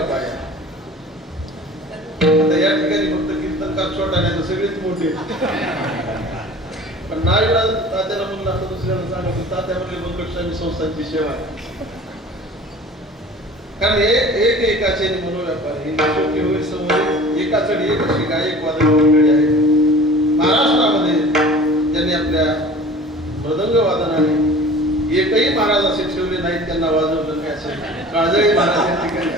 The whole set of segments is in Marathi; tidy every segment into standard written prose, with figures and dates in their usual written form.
व्यापार आहे. आता या ठिकाणी फक्त कीर्तनकार छोटा नाही तर सगळेच मोठे. पण नाईलाज तात्याला म्हणलं आता दुसऱ्याला सांगतो, तात्या म्हणले बंकटस्वामी संस्थांची सेवा आहे. कारण हे एक एकाचे मनोव्यापार ही शेवटी होईल समोर एका चढी एक अशी गायक वादक मंडळी आहे महाराष्ट्रामध्ये ज्यांनी आपल्या मृदंग वादनाने एकही महाराज असे ठेवले नाहीत त्यांना वाजवलं नाही असे काळजळी महाराज या ठिकाणी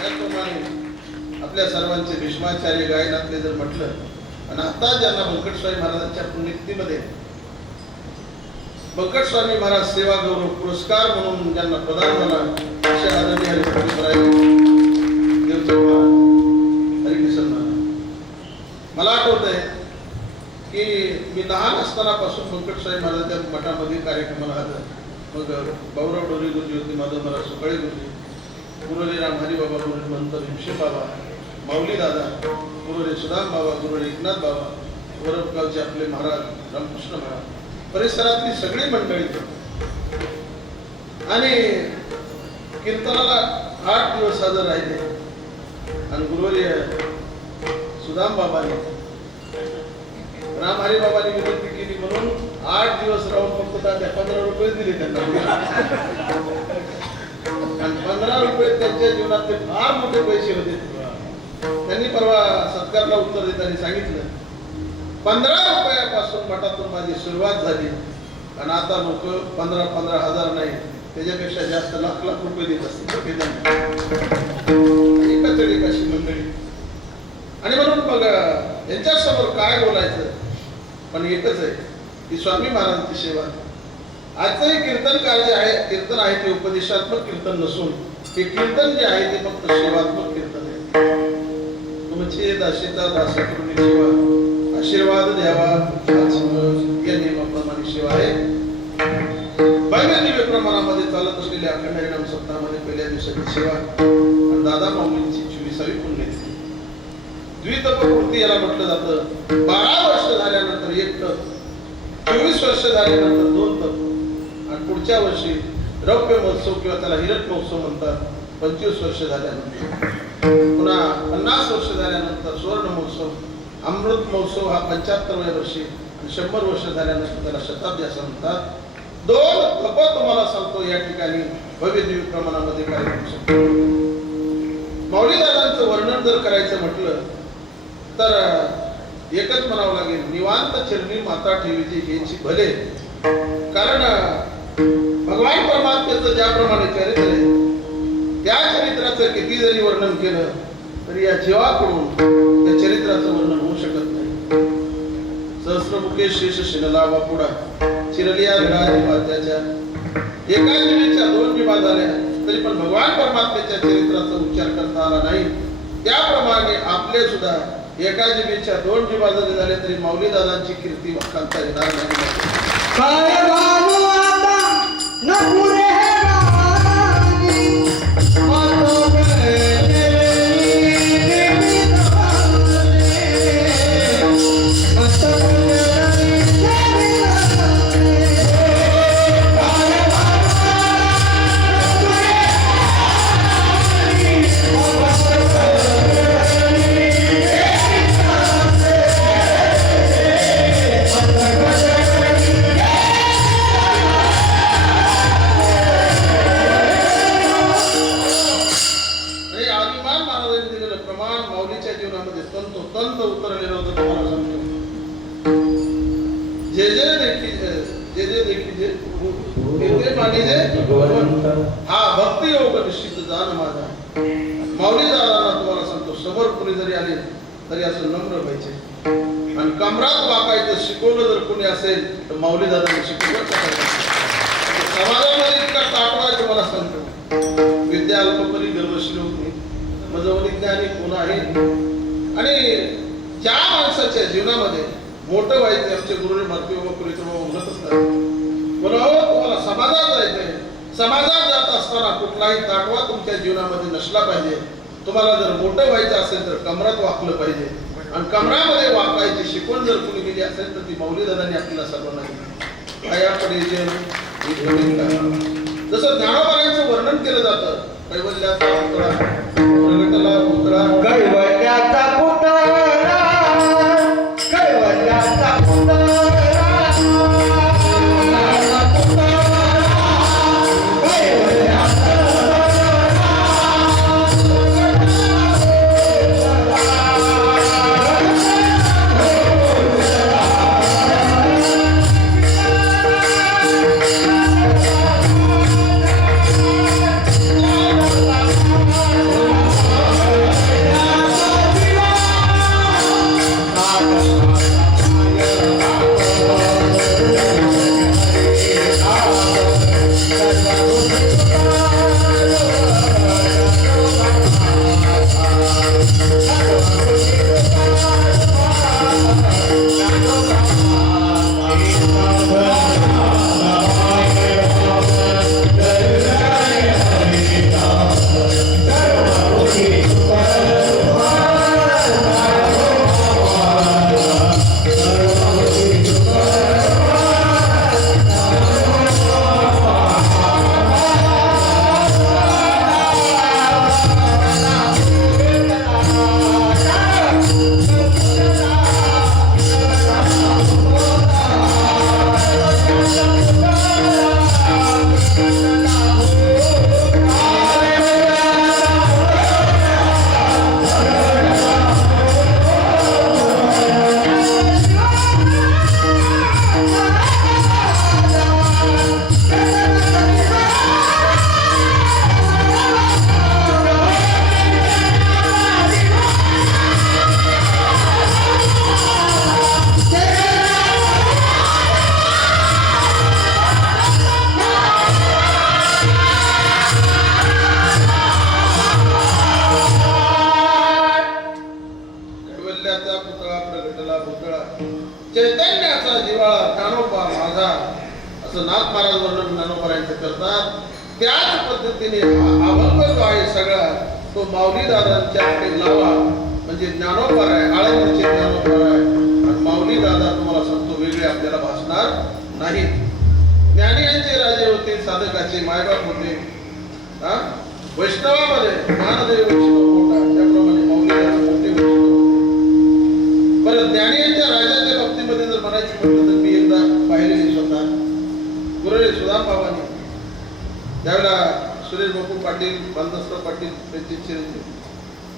त्याचप्रमाणे आपल्या सर्वांचे भीष्माचार्य गायनातले जर म्हटलं आणि आता ज्यांना बंकटस्वामी महाराजांच्या पुण्यतिथीमध्ये बंकटस्वामी महाराज सेवा गौरव पुरस्कार म्हणून ज्यांना प्रदान झाला अशा आदरणीय हरिकृष्ण मला आठवत आहे की मी लहान असतानापासून बंकटस्वामी महाराजांच्या मठामध्ये कार्यक्रमाला आलो. मग गौरव डोरी गुरुजी होते, माधव महाराज सुकाळी गुरुजी, गुरुजी राम हरी बाबा, गुरुजी मंत भीमशे बाबा, माऊली दादा, गुरुजी सुदाम बाबा, गुरुजी एकनाथ बाबा, वरपगावचे आपले महाराज रामकृष्ण महाराज, परिसरातली सगळी मंडळी आणि कीर्तनाला 8 दिवस हजर राहिले. आणि गुरुवर्य सुदाम बाबांनी राम हरी बाबांनी विनंती केली म्हणून 8 दिवस राहून फक्त त्या 15 रुपये दिले त्यांना. आणि 15 रुपये त्यांच्या जीवनात ते फार मोठे पैसे होते. त्यांनी परवा सत्कारला उत्तर देताना सांगितलं 15 रुपयापासून मठातून माझी सुरुवात झाली आणि आता लोक 15 हजार नाही त्याच्यापेक्षा जास्त लाख रुपये देत असतील एक अशी मंडळी. आणि म्हणून बघा यांच्यासमोर काय बोलायचं पण एकच आहे की स्वामी महाराजांची सेवा. आजचंही कीर्तनकार जे आहे कीर्तन आहे ते उपदेशात्मक कीर्तन नसून हे कीर्तन जे आहे ते फक्त सेवात्मक कीर्तन आहे. तुमचे दासीचा दास करून सेवा आशीर्वाद द्यावा या नियमाप्रमाणे सेवा आहे. भव्य दिव्य प्रमाणामध्ये चालत असलेल्या अखंड हरिनाम सप्ताहामध्ये पहिल्या दिवसाची सेवा आणि दादा माऊलींची 24वी पुण्यतिथी. द्वितपपूर्ती याला म्हटलं जातं. 12 वर्ष झाल्यानंतर एक तप, 24 वर्ष झाल्यानंतर 2 तप आणि पुढच्या वर्षी रौप्य महोत्सव किंवा त्याला हिरक महोत्सव म्हणतात. 25 वर्ष झाल्यानंतर पुन्हा 50 वर्ष झाल्यानंतर सुवर्ण महोत्सव, अमृत महोत्सव हा 75व्या वर्षी आणि 100 वर्ष झाल्यानंतर त्याला शताब्दी असं म्हणतात. 2 तप तुम्हाला सांगतो या ठिकाणी भव्य दिव्य प्रमाणामध्ये कार्यक्रम शकतो. माऊली दादांचं वर्णन जर करायचं म्हटलं तर एकच म्हणावं लागेल निवांत चरणी माता ठेवीची घ्यायची भले. कारण भगवान परमात्म्याचं ज्याप्रमाणे चरित्र आहे त्या चरित्राचं किती जरी वर्णन केलं तरी या जीवाकडून त्या चरित्राचं वर्णन होऊ शकत नाही. सहस्रमुखे शेष शिनला बापुडा चिरलिया विराजवात्याच्या एका जीवीच्या 2 विवाह झाल्या तरी पण भगवान परमात्म्याच्या चरित्राचा उच्चार करता आला नाही. त्याप्रमाणे आपले सुद्धा एका जीवीच्या 2 विवाह जरी झाले तरी माऊली दादांची कीर्ती वाखाणता येणार नाही. हा भक्ती योग निश्चित जाण माझा. माऊली दादांना तुम्हाला सांगतो समोर कोणी जरी आले तरी असं नम्र व्हायचे आणि कमरात वाकायचं शिकवलं जर कोणी असेल तर माऊली दादांनी शिकवलं. समाजामध्ये इतका ताटवा आहे तुम्हाला सांगतो. विद्या अल्पपरी गर्वश्लोक मजवणी ज्ञानी कोण आहे. आणि ज्या माणसाच्या जीवनामध्ये मोठं व्हायचं आमचे गुरुने मातृ म्हणत असतात तुम्हाला समाजात जायचंय. समाजात जात असताना कुठलाही ताटवा तुमच्या जीवनामध्ये नसला पाहिजे. तुम्हाला जर मोठं व्हायचं असेल तर कमरात वाकलं पाहिजे आणि कमरामध्ये वाकायची शिकवण जर कोणी गेली असेल तर ती माऊली दादांनी आपल्याला सर्वांना दिली. जसं ज्ञानोबारायांचं वर्णन केलं जातं, कैवल्याचा पुतळा प्रगटला पुतळा, कैवल्याचा पुतळा, कैवल्याचा पुतळा, चैतन्याचा जिव्हाळा ज्ञानोबा माझा, असं नाथ महाराज वर्णन ज्ञानोबारायांचं करतात. त्याच पद्धतीने अभंग जो आहे सगळा तो माऊली दादांच्या लावा, म्हणजे ज्ञानोबा आहे, आळंदीचे ज्ञानोबा आहे. आणि माऊली दादा तुम्हाला सांगतो वेगळे आपल्याला भासणार नाही. ज्ञानियांचे राजे होते, साधकाचे मायबाप होते. वैष्णवामध्ये ज्ञानदेव वैष्णव मोठा, त्याप्रमाणे माऊली दादा मोठे वैष्णव. बरं, ज्ञानियांच्या राजाच्या बाबतीमध्ये जर म्हणायचं म्हटलं तर मी एकदा पाहिलेली स्वतः गुरुजी सुदाम बाबांनी, त्यावेळेला सुरेश बापू पाटील, बालदस्त पाटील त्यांचे चिरंजीव,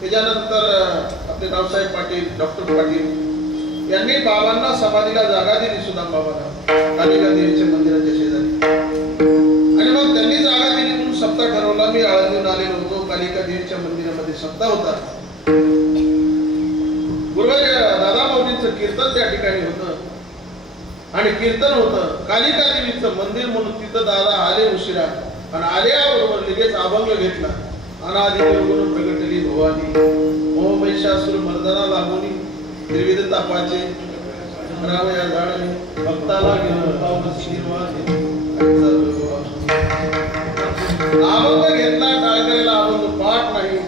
त्याच्यानंतर आपले रावसाहेब पाटील, डॉक्टर पाटील यांनी बाबांना समाधीला जागा दिली सुदाम बाबांना, कालिका देवीच्या मंदिराच्या शेजारी. आणि मग त्यांनी जागा दिली म्हणून सप्ताह ठरवला. मी आळंदीहून आलेलो होतो, कालिका देवीच्या मंदिरामध्ये सप्ताह होता. गुरुजी दादा माऊलींचं कीर्तन त्या ठिकाणी होतं आणि कीर्तन होतं. कालिका देवीचं मंदिर म्हणून तिथं दादा आले उशिरा आणि आल्याबरोबर लगेच अभंग घेतला. अनादि निर्गुण प्रगटली भवानी, मोह महिषासुर मर्दना लागोनी, त्रिविध तापाचे राम या झाडाने, भक्ताला घेऊन पावस निर्वाणी. अभंग घेतला, टाळकरीला अभंग पाठ नाही.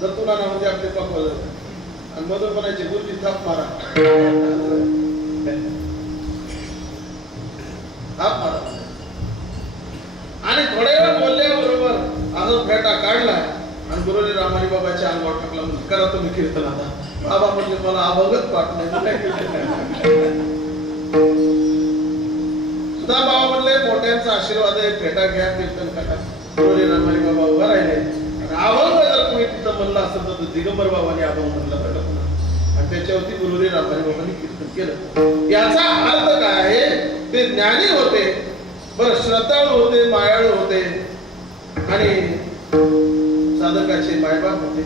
दत्तुला नावाचे आपले पक्व आणि मधून म्हणायचे गुरुजी थाप मारा, थाप मारा. आणि थोड्या वेळ बोलल्याबरोबर अजून फेटा काढला आणि गुरुजी रामारी बाबाच्या अंगावर टाकला. म्हणजे करा तुम्ही कीर्तन आता. बाबा म्हणजे मला अभंगच पाठ नाही. सुद्धा बाबा म्हणले मोठ्यांचा आशीर्वाद आहे, फेटा घ्या, कीर्तन करा. गुरुजी रामारी बाबा उभा राहिले. अभंग जर कोणी तिथं म्हणलं असेल तर दिगंबर बाबांनी अभंग म्हणला पाहिजे आणि त्याच्यावरती गुरुजी रामारी बाबांनी कीर्तन केलं. याचा अर्थ काय आहे? ते ज्ञानी होते, बरं श्रद्धाळू होते, मायाळू होते आणि साधकाचे मायबाप होते.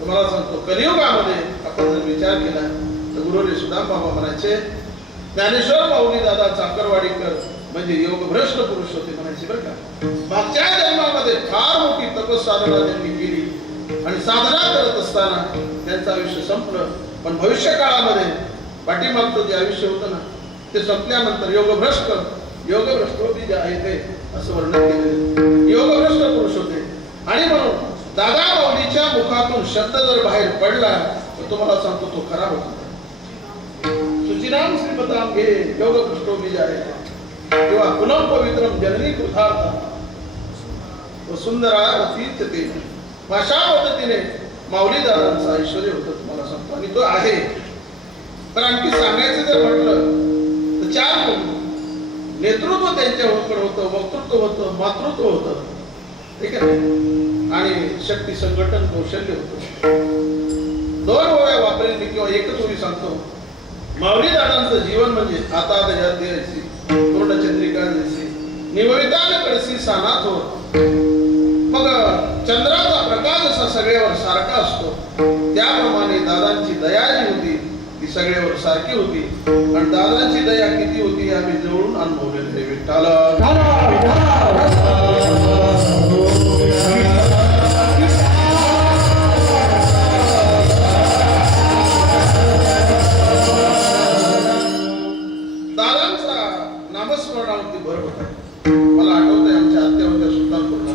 तुम्हाला सांगतो कलियुगामध्ये आपण जर विचार केला तर गुरुजी सुदाम बाबा म्हणायचे, ज्ञानेश्वर माऊली दादा चाकरवाडीकर म्हणजे योगभ्रष्ट पुरुष होते म्हणायचे बरं का. मागच्या जन्मामध्ये फार मोठी तपस्साधना त्यांनी केली आणि साधना करत असताना त्यांचं आयुष्य संपलं. पण भविष्य काळामध्ये पाठीमागचं जे आयुष्य होतं ना ते संपल्यानंतर योगभ्रष्ट जे आहे ते असं वर्णन केलेलं. योगभ्रष्ट पुरुष होते आणि म्हणून दादा माऊलीच्या मुखातून शब्द जर बाहेर पडला तर तुम्हाला सांगतो तो खरा होता. सुचिनाम श्रीपदाम घे योगभ्रष्टो बीज आहे किंवा पुनम पवित्रम जननी कृतार्थ वसुंधरावतीच ते अशा पद्धतीने माऊलीदारांचं ऐश्वर्य होतं तुम्हाला सांगतो आणि तो आहे. पण आणखी सांगायचं जर म्हटलं तर 4 गुण. नेतृत्व त्यांच्याकडे होतं, वक्तृत्व होतं, मातृत्व होतं, ठीक आहे, आणि शक्ती संघटन कौशल्य होतं. 2 ओव्या वापरेल मी किंवा एकच ओवी सांगतो. माऊली दादांचं जीवन म्हणजे आता द्यायची तोंडचंद्रिका जैसी निववितान कडसी सानात हो. मग चंद्राचा प्रकाश जसा सगळ्यावर सारखा असतो त्याप्रमाणे दादांची दया जी होती ती सगळ्यावर सारखी होती. आणि दादांची दया किती होती आम्ही जवळून अनुभवलेलं आहे. विठ्ठल दादांचा नामस्मरणावरती भर होता. मला आठवतंय आमच्या आत्या होत्या सुलतानपूरला,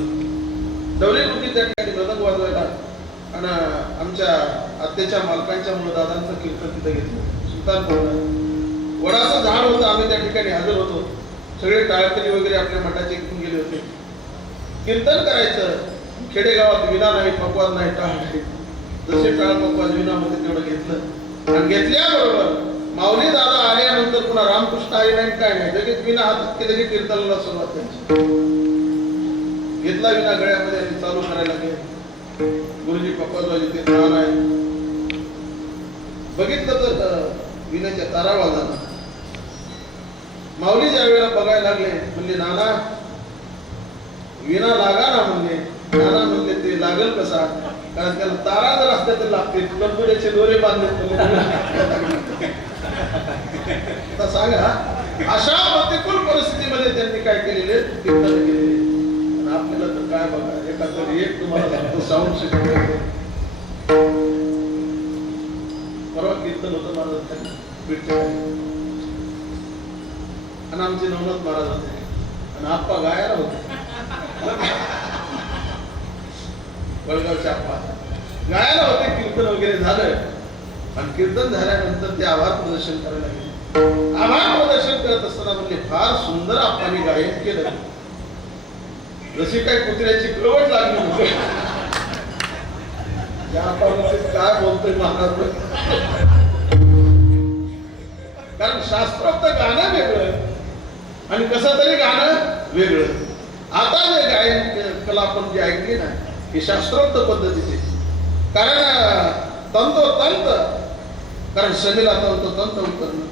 डवली कुठली त्या ठिकाणी मृदंग वाजवायला, आणि आमच्या आत्याच्या मालकांच्या मुळे दादांचं कीर्तन तिथे घेतलं सुलतानपूरला. वडाचं झाड होतं, आम्ही त्या ठिकाणी हजर होतो. सगळे टाळकरी वगैरे आपल्या मठाचे घेऊन गेले होते. कीर्तन करायचं. खेडेगावात विना नाही, पकवाद नाही, टाळ नाही. जसे टाळ पकवाद विना होते तेवढं घेतलं. आणि घेतल्याबरोबर माऊली दादा आल्यानंतर पुन्हा रामकृष्ण हरी नाही काय नाही, लगेच विना हातात केले की कीर्तनाला सुरुवात करायची. घेतला विना गळ्यामध्ये आणि चालू करायला लागले. गुरुजी पकवाजवाजी ते छान आहे. बघितलं तर विनाच्या तारा वाजला. माऊली ज्या वेळेला बघायला लागले म्हणले नाना विना लागा ना म्हणले. नाना म्हणले ते लागल कसा, कारण त्याला तारा जर असल्या तर लागते, कंपनीचे दोरे बांधले. आता सांगा अशा प्रतिकूल परिस्थितीमध्ये त्यांनी काय केलेले कीर्तन केलेले. आणि आपल्याला तर काय बघा, एका तरी एक तुम्हाला सांगतो साऊंड शिकवलं. परवा कीर्तन होतं महाराज बीडच्या, आणि आमचे नवनाथ महाराज होते आणि आप्पा गायला होते. वडगावचे आप्पा गायला होते. कीर्तन वगैरे झालं आणि कीर्तन झाल्यानंतर ते आभार प्रदर्शन करायला लागले. आभार प्रदर्शन करत असताना म्हणजे फार सुंदर आप्पांनी गायन केलं, जशी काही कुत्र्याची कवट लागली म्हणजे. काय बोलतोय महाराज, कारण शास्त्रोक्त गाणं वेगळं आणि कसं तरी गाणं वेगळं. आता जे गायन कला आपण जी ऐकली ना ही शास्त्रोक्त पद्धतीची, कारण तंतोतंत, कारण शमीला तंतोतंत उतरणं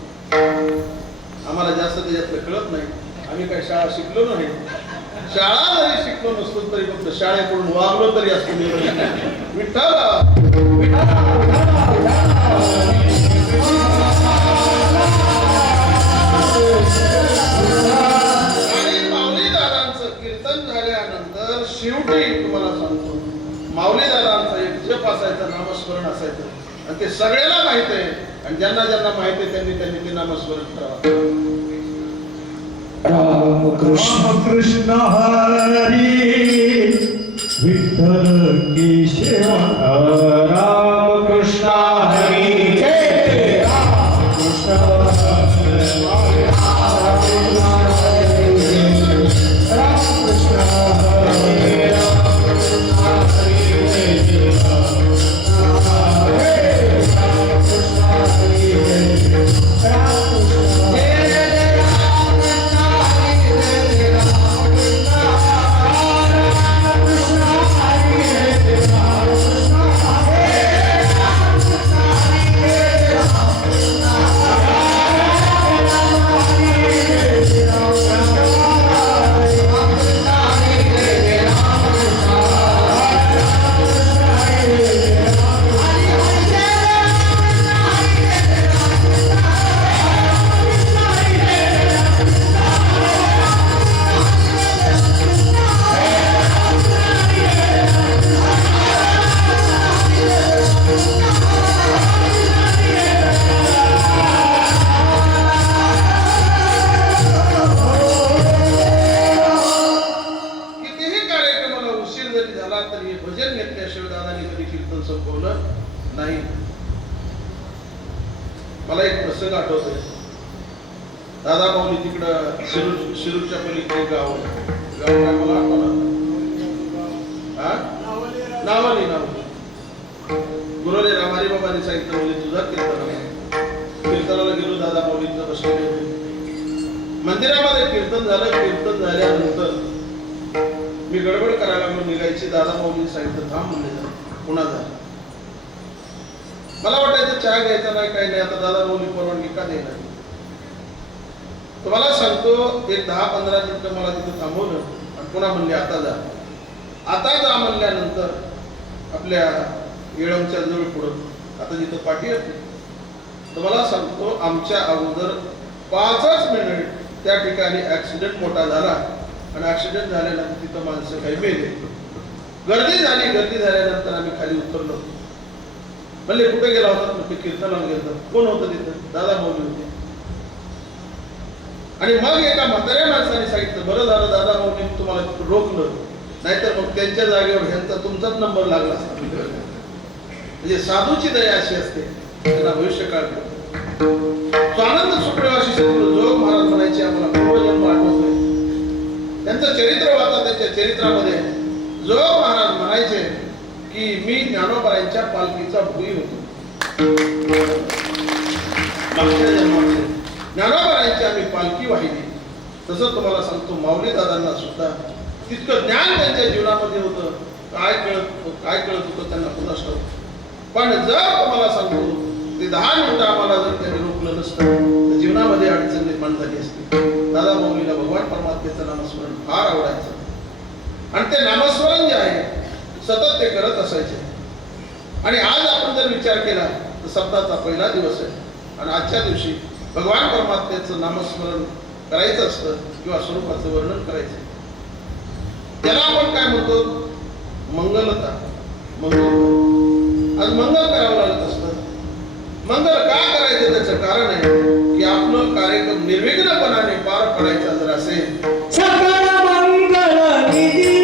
आम्हाला जास्त त्याच्यातलं कळत नाही. आम्ही काही शाळा शिकलो नाही. शाळा जरी शिकलो नसतो तरी फक्त शाळेकडून वागलो तरी असतो. विठ्ठल आणि माऊली दादांचं कीर्तन झाल्यानंतर शेवटी तुम्हाला सांगतो माऊली दादांचा एक जप असायचं, नामस्मरण असायचं, आणि ते सगळ्याला माहित आहे. आणि ज्यांना ज्यांना माहित आहे त्यांनी ते नामस्मरण करावं. राम कृष्ण हरी विठ्ठल केशव. राम कृष्ण हरी जय. राम कृष्ण नाही. मला एक प्रसंग आठवतोय. दादा माऊली तिकडं शिरूरच्या पलीकडे गाव काय मला आठवणार नावानी नाव गुरुले रामारी बाबांनी सांगितलं मुली तुझा कीर्तनाला गेलो. दादा माऊलींचं बसलेले होते. मंदिरामध्ये कीर्तन झालं. कीर्तन झाल्यानंतर मी गडबड करायला म्हणून निघायची. दादा माऊलींनी सांगितलं थांब म्हणले पुन्हा जा. मला वाटायचं चहा घ्यायचा नाही काही नाही. आता दादा माऊली परवानगी का देणार. तुम्हाला सांगतो एक 10-15 मिनिटं मला तिथं थांबवलं आणि पुन्हा म्हणले आता जा. आता जा म्हणल्यानंतर आपल्या येळमच्या जवळ पुढं आता जिथं पाठी होती तुम्हाला सांगतो आमच्या अगोदर 5च मिनिट त्या ठिकाणी ऍक्सिडेंट मोठा झाला आणि ऍक्सिडेंट झाल्यानंतर तिथं माणसं काही मेले. गर्दी झाली. गर्दी झाल्यानंतर आम्ही खाली उतरलो. म्हणले कुठे गेला होता. ते कीर्तनाला गेलो. कोण होतं तिथं. दादा माऊली होते. आणि मग एका म्हाताऱ्या माणसाने सांगितलं बरं झालं दादा माऊली तुम्हाला रोखलं नाहीतर मग त्यांच्या जागेवर ह्यांचा तुमचाच नंबर लागला असता. म्हणजे साधूची दया अशी असते त्यांना भविष्य काळ स्वानंद सुप्रेवाशी जोग महाराज म्हणायचे आम्हाला पूर्वजन्म आठवतोय. त्यांचं चरित्र वाचा. त्यांच्या चरित्रामध्ये जोग महाराज म्हणायचे की मी ज्ञानोबारायांच्या पालखीचा भुई होतो. मागच्या जन्मामध्ये ज्ञानोबारायांची आम्ही पालखी वाहिली. तसं तुम्हाला सांगतो माऊली दादांना सुद्धा तितकं ज्ञान त्यांच्या जीवनामध्ये होतं. काय कळत होतं त्यांना पुन्हा ठाऊक. पण जर तुम्हाला सांगतो ते 10 मिनिटं आम्हाला जर त्यांनी रोखलं नसतं तर जीवनामध्ये अडचण निर्माण झाली असती. दादा माऊलीला भगवान परमात्म्याचं नामस्मरण फार आवडायचं आणि ते नामस्मरण जे आहे सतत ते करत असायचे. आणि आज आपण जर विचार केला तर सप्ताहाचा पहिला दिवस आहे आणि आजच्या दिवशी भगवान परमात्म्याचं नामस्मरण करायचं असतं किंवा स्वरूपाचं वर्णन करायचं. त्याला आपण काय म्हणतो मंगलता. आज मंगल करावं लागत असतं. मंगल का करायचं त्याचं कारण आहे की आपलं कार्यक्रम निर्विघ्नपणाने पार पडायचा जर असेल सकल मंगल निधी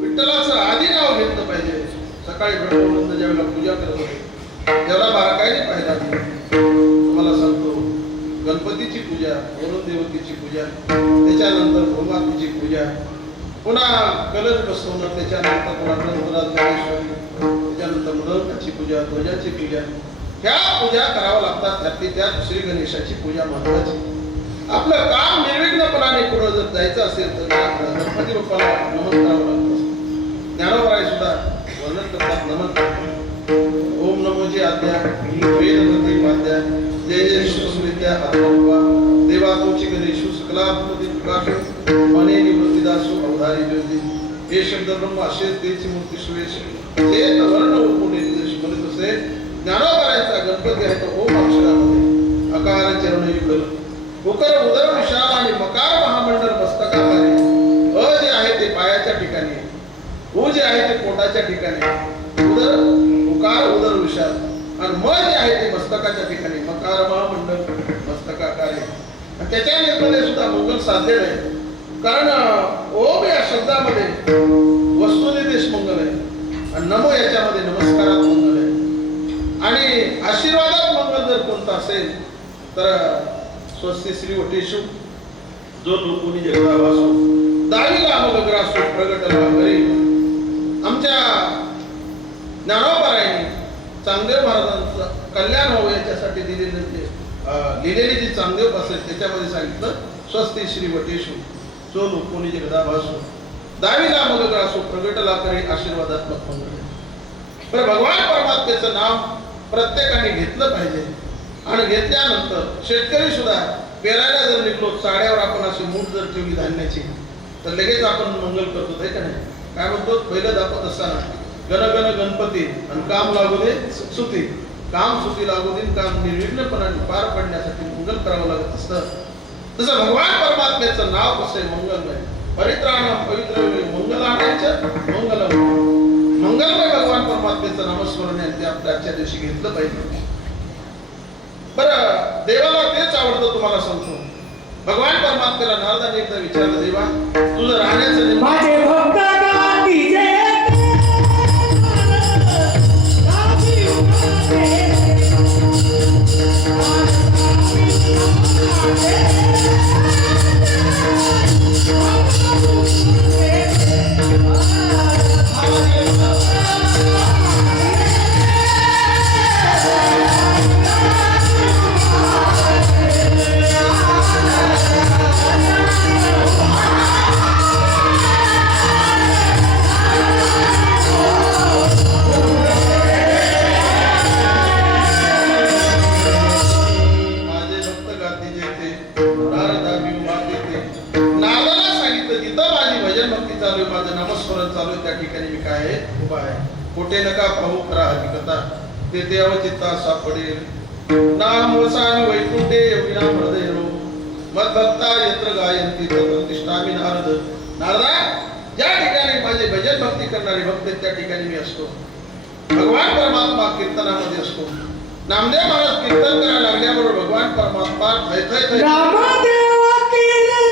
विठ्ठलाचं आधी नाव घेतलं पाहिजे. सकाळी ब्रह्मवंत ज्यावेळेला पूजा करत होते तेवढा बारकाईने पाहिला. तुम्हाला सांगतो गणपतीची पूजा, वरुण देवतेची पूजा, त्याच्यानंतर भूमातेची पूजा, पुन्हा कलश बसवणं, त्याच्यानंतर पुन्हा गणेश्वरी, त्याच्यानंतर मृदंगाची पूजा, ध्वजाची पूजा, ह्या पूजा कराव्या लागतात. त्यात श्री गणेशाची पूजा महत्वाची. आपलं काम निर्विघ्नपणाने पुढे जर जायचं असेल तर गणपती बाप्पाला नमन करावं लागतं. ज्ञानोबराय सुद्धा वर्णन करतात नमन. ओम नमोजी आद्या वेदवती वाद्या जय जय सुस्मृत्या आत्मरूपा देवातोची गणेशु सकलात्मती प्रकाश मने निवृत्तिदासु अवधारी ज्योती. हे शब्द ब्रह्म असेच तेची मूर्ती सुरेश चेत वर्ण उपमुने देश म्हणत असे. ज्ञानोबरायचा गणपती आहे तो ओम अक्षरामध्ये अकार चरण युगल उकर उदर विशाल आणि मकार महामंडल मस्तकाखाली. अ जे आहे ते पायाच्या ठिकाणी, उ जे आहे ते पोटाच्या ठिकाणी, उदर उकार उदर विशाल आणि म जे आहे ते मस्तकाच्या ठिकाणी मकार महामंडल मस्तकाखाली. त्याच्यामध्ये सुद्धा मंगल साध्य आहे. कारण ओम या शब्दामध्ये वस्तुनिदेश मंगल आहे आणि नमो याच्यामध्ये नमस्कारात मंगल आहे. आणि आशीर्वादात मंगल जर कोणता असेल तर स्वस्ति श्री वटेशु जो लोकोनी जगदा वासो दाविला मग ग्रासो प्रगटला करी. आमच्या ज्ञानोबरायांनी चांगदेव महाराजांचं कल्याण व्हावं याच्यासाठी लिहिलेली जी चांगदेव असेल त्याच्यामध्ये सांगितलं स्वस्ति श्री वटेशु जो लोकोनी जगदा वासो दाविला मग ग्रासो प्रगटला करी आशीर्वादात्मक मंगल. तर भगवान परमात्म्याचं नाव प्रत्येकाने घेतलं पाहिजे. आणि घेतल्यानंतर शेतकरी सुद्धा पेरायला जर निघलो चाड्यावर आपण अशी मूठ जर ठेवली धान्याची तर लगेच आपण मंगल करतो आहे का नाही. काय म्हणतो पहिलं दाखवत असताना गण गण गणपती आणि काम लागू दे सुती. काम सुखी लागू दिन काम निर्विघ्नपणाने पार पडण्यासाठी मंगल करावं लागत असतं. तसं भगवान परमात्म्याचं नाव कसं आहे मंगलमय. परित्राणम पवित्र मंगलानाचं मंगलम. मंगलमय भगवान परमात्म्याचं नामस्मरण आहे ते आपल्या आजच्या दिवशी घेतलं पाहिजे. बरं, देवाला तेच आवडतं तुम्हाला सांगतो. भगवान परमात्म्याला नारदाने एकदा विचारलं, देवा तुझं राहण्याचं नेमकं माझे भक्त गांधीचे कोठे नका पाहू खरा हरिकथा तेथे अवचित्ता सापडेल. नाम वसामी वैकुंठे योगिनाम हृदयरो मद्भक्ता यत्र गायन्ति तत्र तिष्ठामि नारद. नारदा, ज्या ठिकाणी माझे भजन भक्ती करणारे भक्त त्या ठिकाणी मी असतो. भगवान परमात्मा कीर्तनामध्ये असतो. नामदेव महाराज कीर्तन करायला लागल्याबरोबर भगवान परमात्मा थै रामदेव कीर्तन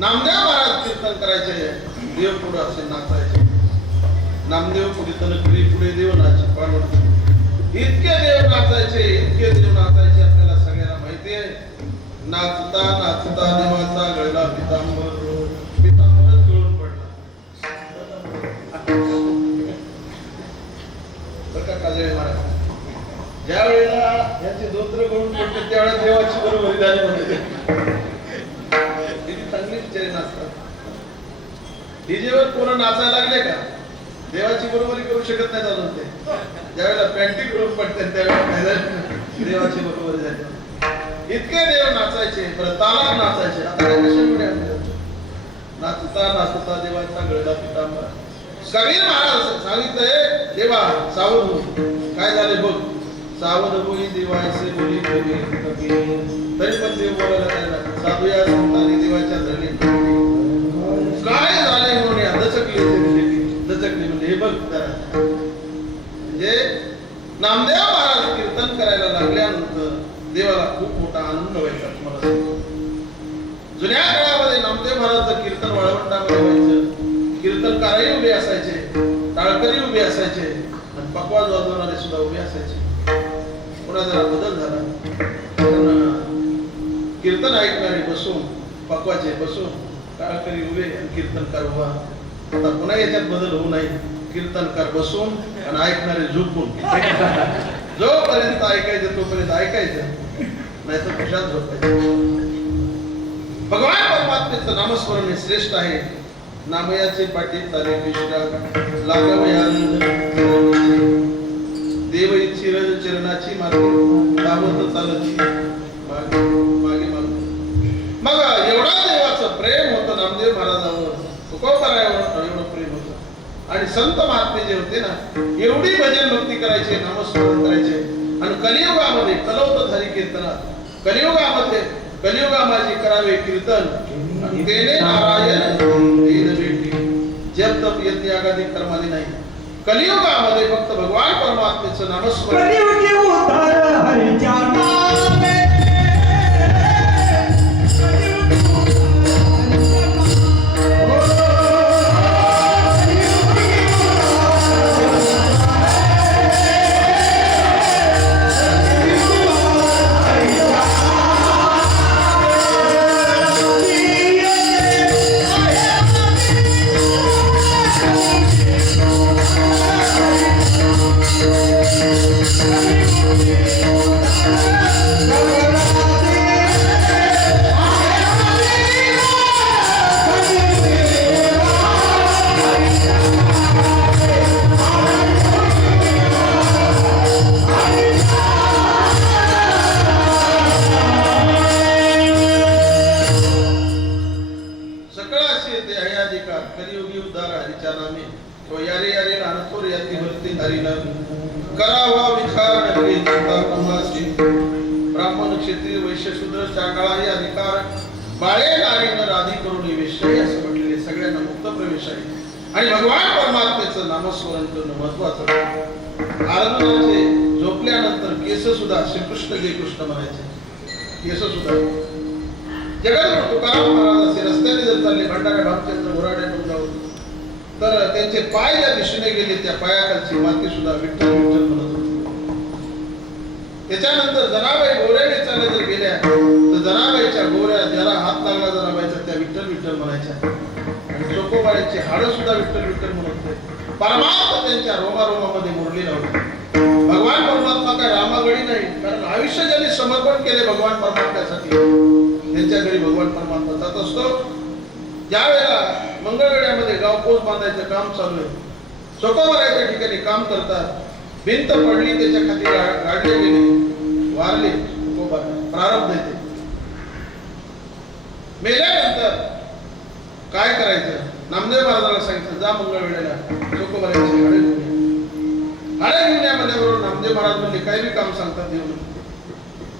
नामदेव महाराज कीर्तन करायचे, देव पुढे असे नाचायचे. नामदेव पुढे तनकरी पुढे देव नाचे पार्वती. इतके देव नाचायचे, इतके देव नाचायचे, आपल्याला सगळ्यांना माहिती आहे. नाचता नाचता देवाचा गळला पितांबरच गळून पडला. डीजेवर पोरं नाचायला लागले का देवाची बरोबरी करू शकत नाही अजून ते. ज्यावेळेला पॅन्टी करून पडते त्यावेळेला देवाची बरोबरी झाली. इतके देव नाचायचे, परत तालात नाचायचे. आता काय कशामुळे नाचता नाचता देवाचा गळदा पितांबर. कबीर महाराज सांगितलंय देवा सावध हो. काय झाले बघ, सावध होई देवाचे बोली कबीर. तरी पण देव बोलायला लागला. साधू या संतांनी देवाच्या धरणी काय झाले म्हणून दचकली म्हणजे हे बघ म्हणजे नामदेव महाराज कीर्तन करायला लागल्यानंतर देवाला खूप मोठा आनंद व्हायचा. तुम्हाला सांगतो, जुन्या काळामध्ये नामदेव महाराजचं कीर्तन वाळवंटामध्ये व्हायचं. कीर्तनकारही उभे असायचे, टाळकरी उभे असायचे आणि पकवाज वाजवणारे सुद्धा उभे असायचे. पुन्हा जरा बदल झाला. कीर्तन ऐकणारे बसून, पकवाचे बसून, टाळकरी उभे आणि कीर्तनकार उभा. आता पुन्हा याच्यात बदल होऊ नये. कीर्तनकार बसून आणि ऐकणारे झोपून. जोपर्यंत ऐकायचं तोपर्यंत ऐकायचं, नाही तर कशात झोपायचं. भगवान परमात्मेचं नामस्मरण हे श्रेष्ठ आहे. नामयाचे पाठी चाले कृष्णा लागवयानंद देव इच्छी रज चरणाची मार्गे धावत चालती मागे मागे मागे. मग एवढा देवाचं प्रेम होतं नामदेव महाराजांवर, तुकोबारायावर एवढं प्रेम होतं. आणि संत महात्मे जे होते ना, एवढी भजन भक्ती करायचे, नामस्मरण करायचे. आणि कलियुगामध्ये कलौतधारी कीर्तनात कलियुगामध्ये कलियुगामाजी करावे कीर्तन आणि तेने नारायण देन भेटी. जप तप यज्ञ आगादी कर्माली नाही. कलियुगामध्ये फक्त भगवान परमात्मेचं नामस्मरण. कलियुगी उद्धार हरीच्या नामे. कलियुगी उद्धार हरीच्या नामे. यारे यारे नानथोर याती भक्ती धारी नामी. करावा विचार नगरी चिंता कमासी. ब्राह्मण क्षत्रिय वैश्य शूद्र चाकाळाही अधिकार. बाळे नारी नर आदी करून वेश्याही असं म्हटलेले. सगळ्यांना मुक्त प्रवेश आहे. आणि भगवान परमात्मेचं नामस्मरण करणं महत्वाचं. अर्जुनाचे झोपल्यानंतर केस सुद्धा श्रीकृष्ण जय कृष्ण म्हणायचे. केस सुद्धा जगद्गुरु तुकाराम महाराज असे रस्त्याने जर चालले भंडारा भामचंद्र बोराडे डोंगरावर, तर त्यांचे पाय ज्या दिशेने गेले त्या पायाखालची माती सुद्धा विठ्ठल विठ्ठल म्हणत होती. त्याच्यानंतर जनाबाई गोऱ्याने चालले जर गेल्या तर जनाबाईच्या गोऱ्या ज्याला हात लागला जनाबाईचा त्या विठ्ठल विठ्ठल म्हणायच्या. आणि चोकोबाईची हाडं सुद्धा विठ्ठल विठ्ठल म्हणत होते. परमात्मा त्यांच्या रोमारोमामध्ये मुरलेला होता. भगवान परमात्मा काय रामागडी नाही, कारण आयुष्य ज्यांनी समर्पण केले भगवान परमात्म्यासाठी त्यांच्या घरी भगवान परमात्मा जात असतो. ज्या वेळेला मंगळवेढ्यामध्ये गावपोच बांधायचं काम चालू आहे, चोकोबाराच्या ठिकाणी काम करतात. भिंत पडली, त्याच्या खाली गाडले गेले, वारले. चोकोबारा प्रारब्ध येते. मेल्यानंतर काय करायचं? नामदेव महाराजांना सांगितलं जा मंगळवेढ्याला चोकोबाराची हाडे घेऊन ये. हाडे घेऊन या म्हणल्याबरोबर नामदेव महाराज म्हणले काही बी काम सांगतात येऊन.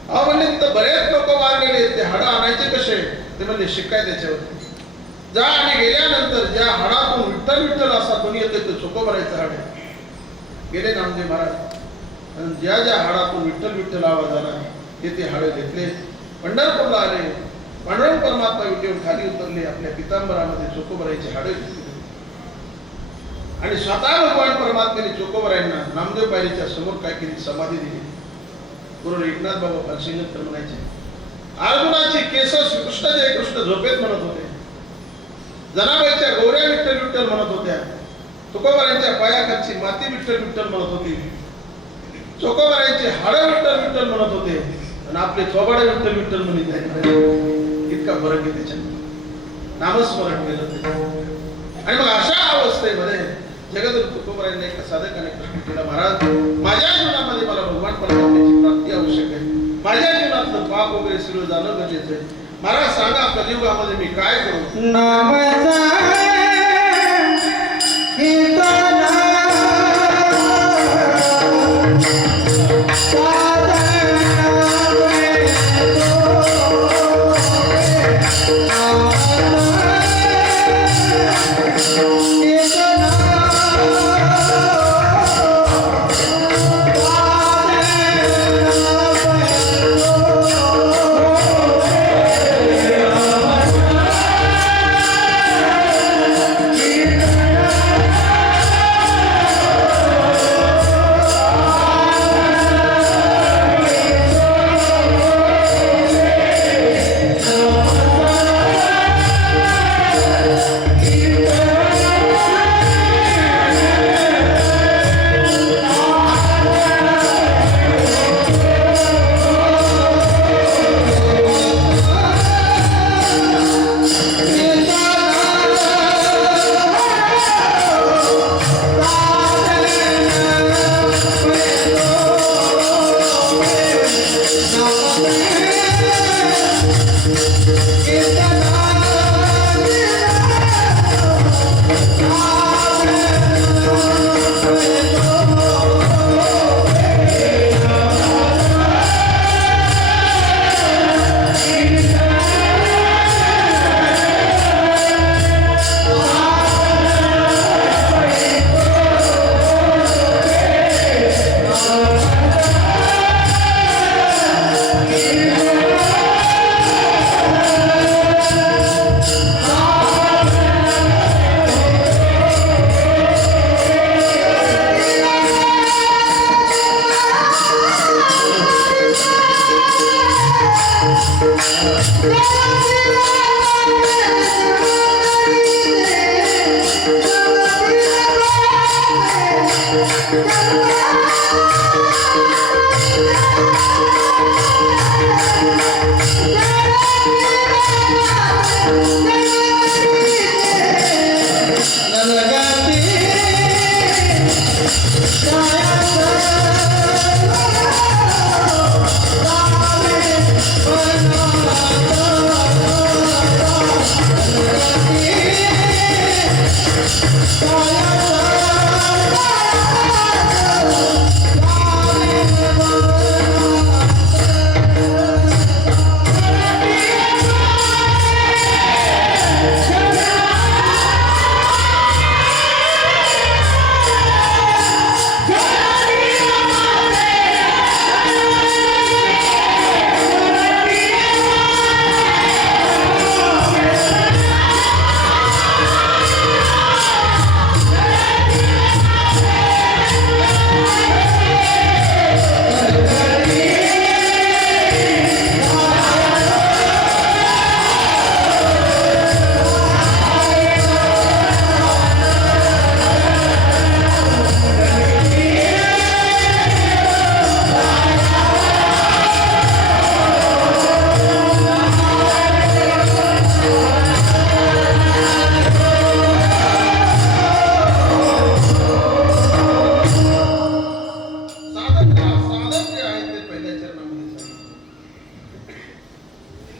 अहो म्हणले तिथं बरेच लोक वारलेले, ते हाडं आणायचे कसे? ते म्हणले शिकाय त्याच्यावर जा. आणि गेल्यानंतर ज्या हाडातून विठ्ठल विठ्ठल असा ध्वनी येते ते चोकोबारायचं हाड आहे. गेले नामदेव महाराज आणि ज्या ज्या हाडातून विठ्ठल विठ्ठल आवाज आला ते हाडे घेतले, पंढरपूरला आले. पांडुरंग परमात्मा विटेवर खाली उतरले, आपल्या पितांबरामध्ये चोकोबारायची हाडे घेतली. आणि स्वतः भगवान परमात्म्याने चोकोबारायांना नामदेव पायरीच्या समोर काय केली? समाधी दिली. गुरु एकनाथ बाबा पालसिंगकर म्हणायचे, अर्जुनाची केस श्रीकृष्ण जय कृष्ण झोपेत म्हणत होते. जनाबाईच्या गौऱ्या विठ्ठल विठ्ठल म्हणत होत्या. तुकोबारायांच्या पायाखालची माती विठ्ठल विठ्ठल म्हणत होती. चोकोबारायांची हाडं विठ्ठल विठ्ठल म्हणत होते आणि आपले चोबाडे विठ्ठल विठ्ठल म्हणत. इतका फरक आहे त्याच्यात. नामस्मरण केलं. आणि मग अशा अवस्थेमध्ये जगद्गुरु तुकोबरायांनी एका साधकाने प्रश्न केला, महाराज माझ्या जीवनामध्ये मला भगवान परमात्म्याची प्राप्ती आवश्यक आहे, माझ्या जीवनातलं पाप वगैरे सगळं जाणं गरजेचं आहे, महाराज सांगा कलियुगामध्ये मी काय करू?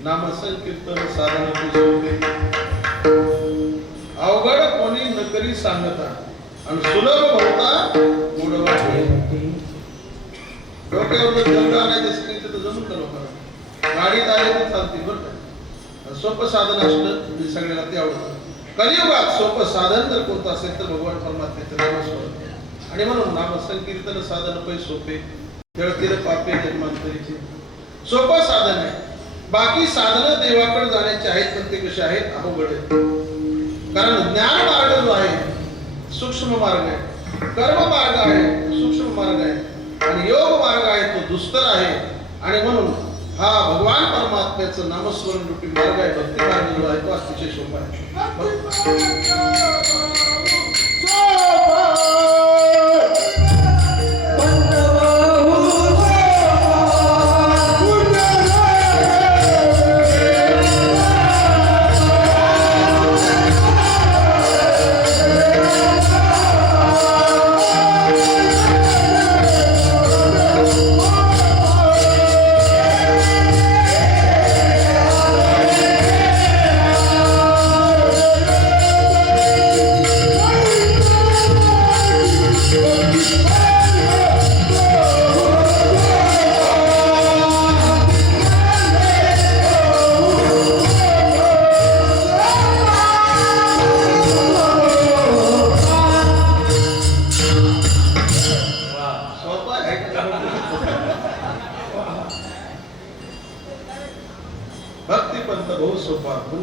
नामसंकीर्तन साधन सोपे अवघड कोणी नकरी सांगता आणि सुलभ भवता गोड वाटे. डोक्यावर दगड आणायचं असेल तर जमून का लोकांना गाडीत आले तर चालते बरं का. सोपं साधन असलं म्हणजे सगळ्याला ते आवडतं. कलियुगात सोपं साधन जर कोणतं असेल तर भगवान परमात्म्याचं नामस्मरण आणि म्हणून नामसंकीर्तन साधन पै सोपे खेळतील पापे जन्मांतरीचे सोपं साधन आहे. बाकी साधनं देवाकडे जाण्याचे आहेत पण ते कसे आहेत अवघड आहेत. कारण ज्ञान मार्ग जो आहे सूक्ष्म मार्ग आहे, कर्म मार्ग आहे सूक्ष्म मार्ग आहे आणि योग मार्ग आहे तो दुस्तर आहे. आणि म्हणून हा भगवान परमात्म्याचं नामस्मरण रूपी मार्ग आहे, भक्ती मार्ग जो आहे तो अतिशय सोपा आहे.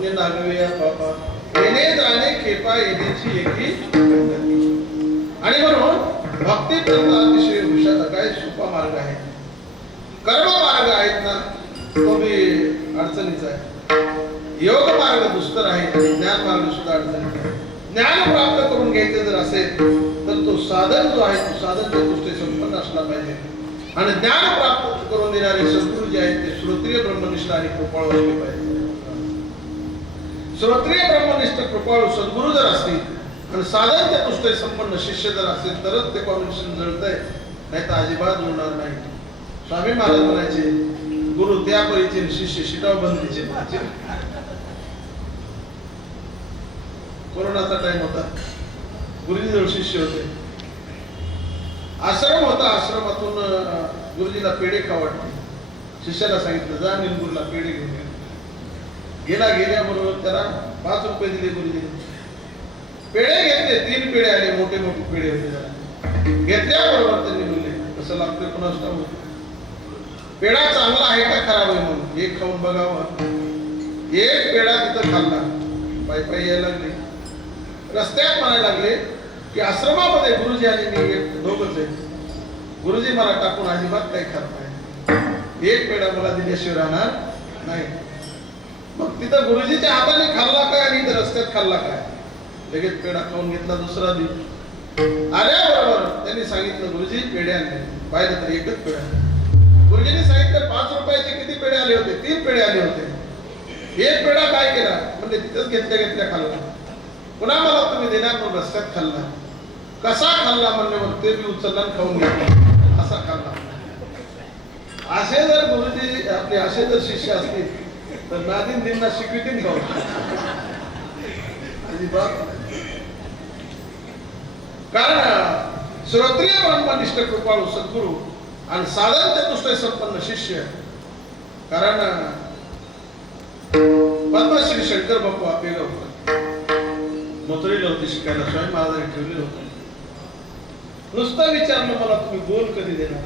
म्हणजे नागवे बापा येणे जाणे खेपा येण्याची एकी पद्धती. आणि म्हणून भक्ती प्रथा अतिशय हुशार काय सोपा मार्ग आहे. कर्म मार्ग आहेत ना तो मी अडचणीचा आहे. योग मार्ग दुस्तर आहे आणि ज्ञान मार्ग सुद्धा अडचणीचा आहे. ज्ञान प्राप्त करून घ्यायचे जर असेल तर तो साधन जो आहे तो साधनच्या दृष्टी संपन्न असला पाहिजे. आणि ज्ञान प्राप्त करून देणारे सद्गुरू जे आहेत ते श्रोत्रिय ब्रह्मनिष्ठ आणि कृपाळू असले पाहिजे. श्रोत्रिय ब्रह्मनिष्ठ कृपाळू सद्गुरू जर असतील आणि साधनच्या दृष्टी संपन्न शिष्य जर असेल तरच ते कॉम्बिनेशन जुळतंय, नाही तर अजिबात जुळणार नाही. स्वामी महाराज म्हणायचे गुरु त्या परीचे शिष्य शिटाव बंदीचे. कोरोनाचा टाइम होता, गुरुजी जवळ शिष्य होते, आश्रम होता, आश्रमातून गुरुजीला पेढे खाऊ वाटले. शिष्याला सांगितलं जा निलगुरला पेढे घेऊन ये. गेल्याबरोबर त्याला 5 रुपये दिले गुरुजीने. पेढे घेतले, 3 पेढे आले, मोठे मोठे पेढे होते. जरा घेतल्याबरोबर त्यांनी बोलले कसं लागतंय कोणास ठाऊक, पेढा चांगला आहे का खराब आहे म्हणून एक खाऊन बघावं. एक पेढा तिथं खाल्ला, पायी यायला लागले. रस्त्यात म्हणायला लागले की आश्रमामध्ये गुरुजी आणि मी एक दोघच आहे, गुरुजी मला टाकून अजिबात काही खात नाही, एक पेढा मला दिल्याशिवाय राहणार नाही. मग तिथं गुरुजीच्या हाताने खाल्ला काय आणि इथं रस्त्यात खाल्ला काय. लगेच पेढा खाऊन घेतला. दुसरा दिवस आल्याबरोबर त्यांनी सांगितलं गुरुजी पेढे आणले. पाहिलं तर एकच पेढा. गुरुजींनी सांगितलं 5 रुपयाचे किती पेढे आले होते? 3 पेढे आले होते. एक पेढा काय केला म्हणजे तिथंच घेतल्या खाल्ला. पुन्हा मला तुम्ही देणार म्हणून रस्त्यात खाल्ला. कसा खाल्ला म्हणल्यावर ते मी उचलला खाऊन घेतला, असा खाल्ला. असे जर गुरुजी आपले असे जर शिष्य असतील तर नादीन दिनना शिकवितील खाऊ अजिबात. कारण श्रोत्रिय ब्रह्मनिष्ठ कृपाळू सद्गुरू आणि साधन चतुष्टय संपन्न शिष्य. कारण पद्मश्री शंकर बापू आपेगावकर मथुरेला होते शिकायला, स्वामी महाराजांनी ठेवले होते. नुसतं विचारलं मला तुम्ही बोल कधी देणार,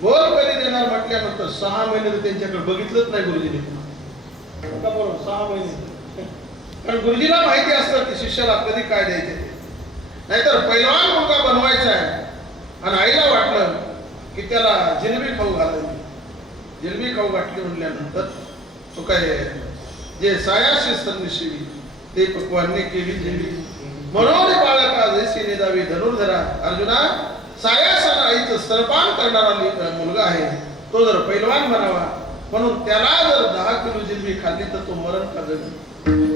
बोल कधी देणार म्हटल्यानंतर 6 महिने तर त्यांच्याकडे बघितलंच नाही गुरुजीने. बरोबर 6 महिने. कारण गुरुजीला माहिती असतं की शिष्याला कधी काय द्यायचे ते. नाहीतर पैलवान मुलगा बनवायचा आहे आणि आईला वाटलं की त्याला जिलेबी खाऊ घालायची. जिलेबी खाऊ घातली म्हणल्यानंतर तो काय जे सायाशी संनिशिवी ते पक्वाने केली जिलेबी. म्हणून बाळका जैसी निदावी धनुर्धरा. अर्जुना सायासन आईचं स्तनपान करणारा मुलगा आहे, तो जर पैलवान बनावा म्हणून त्याला जर 10 किलो जिलेबी खाल्ली तर तो मरण का जगेल.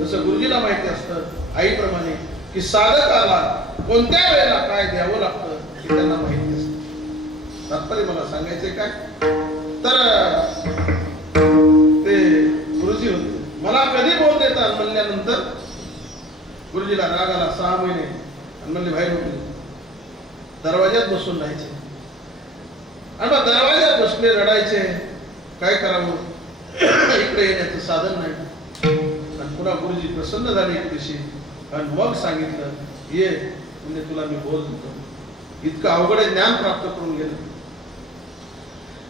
तसं गुरुजीला माहिती असतं आईप्रमाणे की साधकाला कोणत्या वेळेला काय द्यावं लागतं हे त्यांना माहिती असतं. तात्पर्य मला सांगायचे काय तर ते गुरुजी होते. मला कधी बोल देतात म्हणल्यानंतर गुरुजीला राग आला. 6 महिने आणि म्हणले बाहेर होते, दरवाज्यात बसून राहायचे. आणि मग दरवाज्यात बसले रडायचे. काय करावं, इकडे येण्याचं साधन नाही. आणि पुन्हा गुरुजी प्रसन्न झाले एक दिवशी आणि मग सांगितलं ये म्हणजे तुला मी बोल देतो. इतकं अवघड ज्ञान प्राप्त करून गेलं.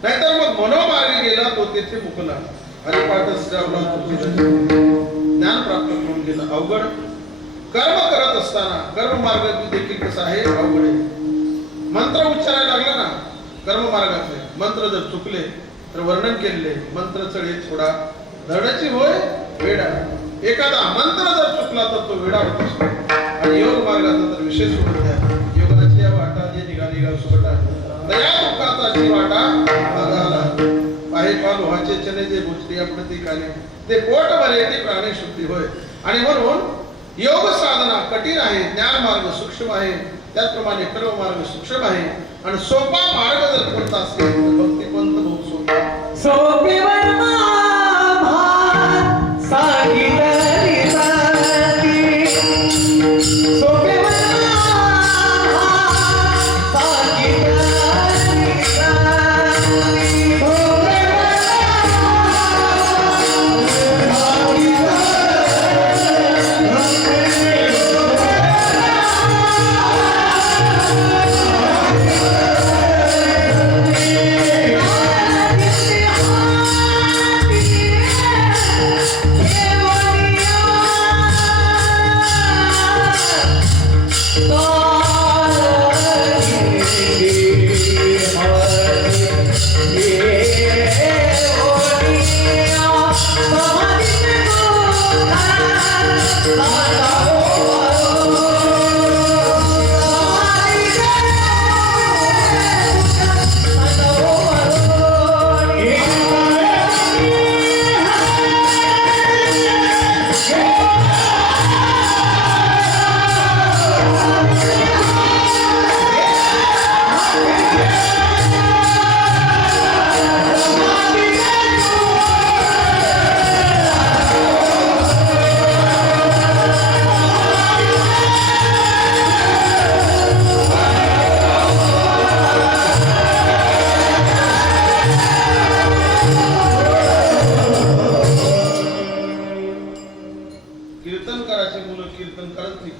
नाहीतर मग मनोमार्गी गेला तो तेथे मुकला. हरिपाठच ज्ञान प्राप्त करून गेलं. अवघड कर्म करत असताना कर्म मार्ग देखील कसा आहे अवघड आहे. मंत्र उच्चारायला लागला ना कर्म मार्गाचे मंत्र जर चुकले तर वर्णन केलेले मंत्र चढे थोडा धडाची होय वेडा. एखादा मंत्र जर चुकला तर तो वेडा होत असतो. आणि योग मार्गाचा तर विशेष होत आहे. योगाची वाटा जे निघाली गाव सुटा दया दुःखाचा जी वाटा आगाला पाहे पाल व्हाचे चने जे गोष्टी आपणती काने ते पोट भरे ती प्राणी शुद्धी होय. आणि म्हणून योग साधना कठीण आहे, ज्ञान मार्ग सूक्ष्म आहे, त्याचप्रमाणे कर्म मार्ग सूक्ष्म आहे. आणि सोपा मार्ग जर कोणता असेल तर भक्ती पंथ बहुत सोपा. सोपे वर्मा भात सांगितली जाती. सोपे वर्मा भात सांगितली जाती. सोपे वर्मा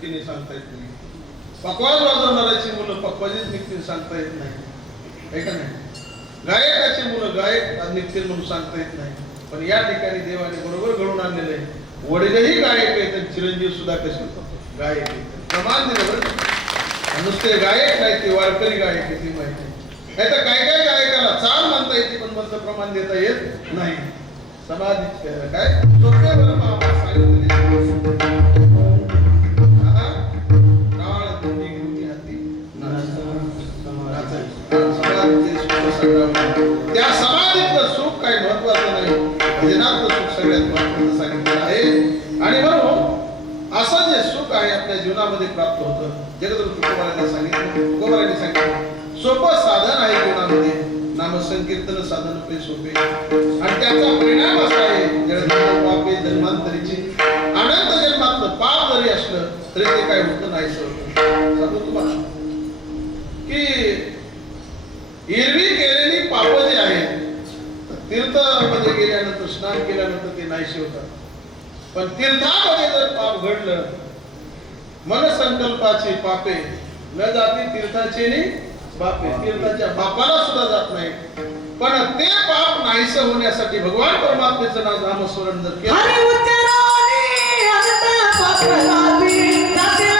युक्तीने सांगता येत नाही. पकवाज वाजवणाऱ्याची मुलं पकवाजीच निघतील सांगता येत नाही, आहे का नाही? गायकाची मुलं गायक निघतील म्हणून सांगता येत नाही. पण या ठिकाणी देवाने बरोबर घडून आणलेलं आहे. वडीलही गायक आहेत आणि चिरंजीव सुद्धा कसे गायक आहेत. प्रमाण दिलं बरं. नुसते गायक नाही, ते वारकरी गायक आहे, ती माहिती नाही तर काय काय गायकाला चाल म्हणता येते पण मधलं प्रमाण देता येत नाही. समाधी काय सोप्या बरं बाबा सांगितले त्या समाधीतलं सुख काही महत्वाचं नाही, भजनातलं सुख सगळ्यात महत्वाचं सांगितलेलं आहे. आणि म्हणून असं जे सुख आहे आपल्या जीवनामध्ये प्राप्त होतं, जगद्गुरु तुकोबारायांनी सांगितलं सोपं साधन आहे जीवनामध्ये, नामसंकीर्तन साधन पे सोपे. आणि त्याचा परिणाम असा आहे जगद्गुरु पापे जन्मांतरीची, अनंत जन्मातलं पाप जरी असलं तरी ते काय होतं नाही. सांगू तुम्हाला की एरवी केलेली पाप जे आहेत तीर्थामध्ये गेल्यानंतर स्नान केल्यानंतर ते नाहीसे होतात. पण तीर्थामध्ये जर पाप घडलं, मनसंकल्पाची पापे न जाती तीर्थाचे बापे, तीर्थाच्या बापाला सुद्धा जात नाही. पण ते पाप नाहीसे होण्यासाठी भगवान परमात्मेचं नामस्मरण जर केलं, हरी उच्चाराने अनंत पाप जाती, जातीला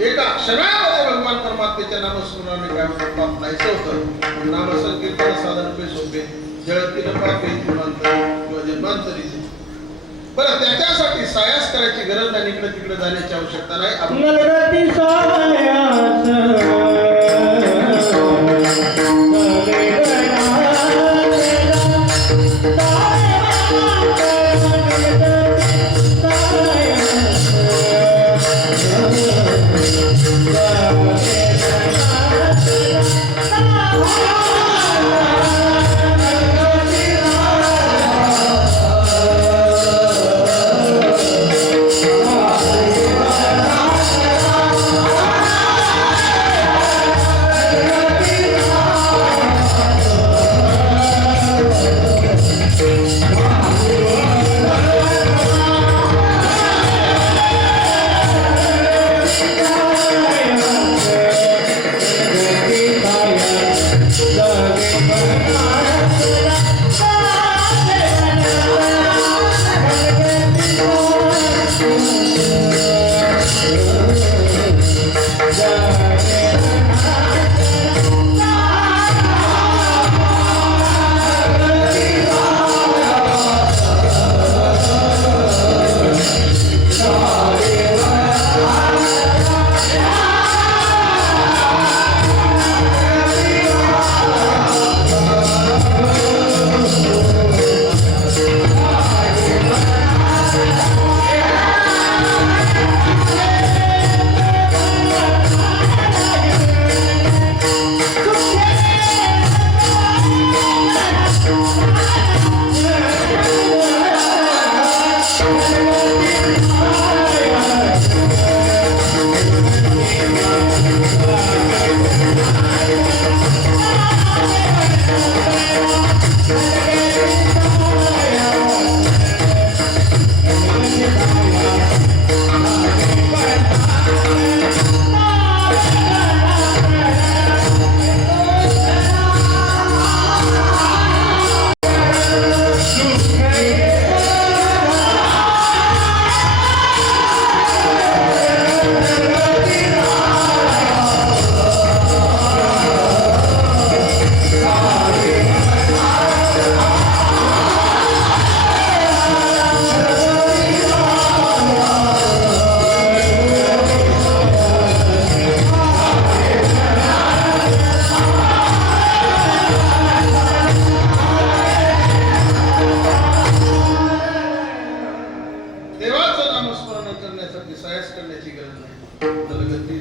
एका क्षणामध्ये भगवान परमात्मेच्या नामस्मरणाने काय होतं, पाप नाहीसे होतं. नामसंकीर्तन साधन पे सोपे, जळतील पापे किंवा जन्मांतरीचे. बरं, त्याच्यासाठी सायास करायची गरज नाही, इकडे तिकडे जाण्याची आवश्यकता नाही.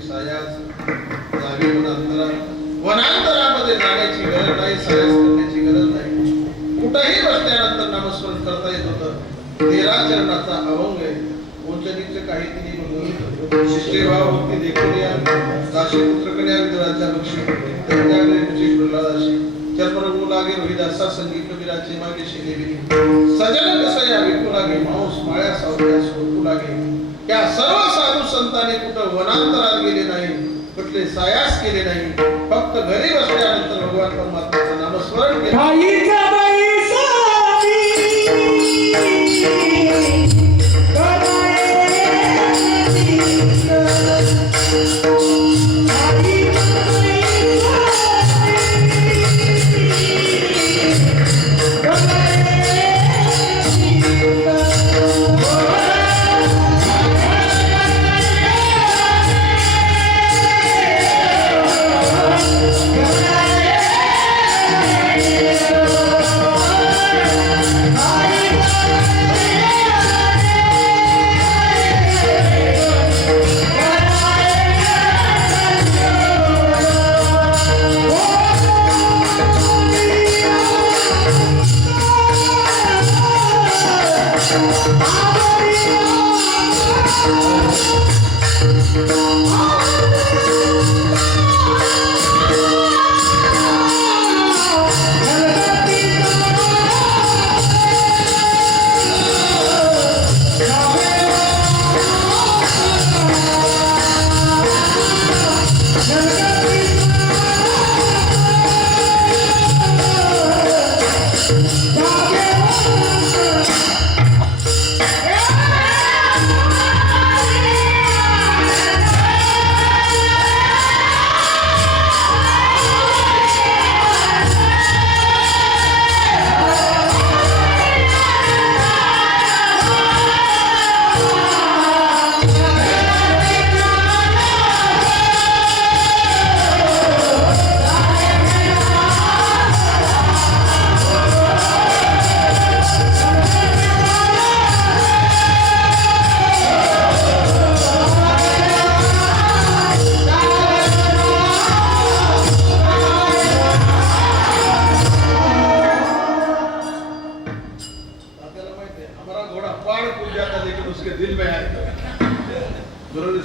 सायास जावी वनांतरामध्ये जाण्याची गरज नाही, सायास करण्याची गरज नाही. कुठेही बसल्यानंतर नामस्मरण करता येत होतं. 13 चरणाचा अभंग आहे. उंचनीचे काहीतरी शिष्यभाव भक्ती देखून या दाशी पुत्रकन्या विदुराच्या बक्षी त्याग्रेची प्रल्हादाशी चर्मरंगू लागे रोहिदासा संगीत कबीराचे मागे शिलेविनी सजन कसया विकू लागे मांस माळ्या सावल्या सोडू लागे. त्या सर्व साधू संतांनी कुठं वनांतरात गेले नाही, कुठले सायास केले नाही. फक्त घरी बसल्यानंतर भगवान परमात्म्याचं नामस्मरण केलं. आईचा बाई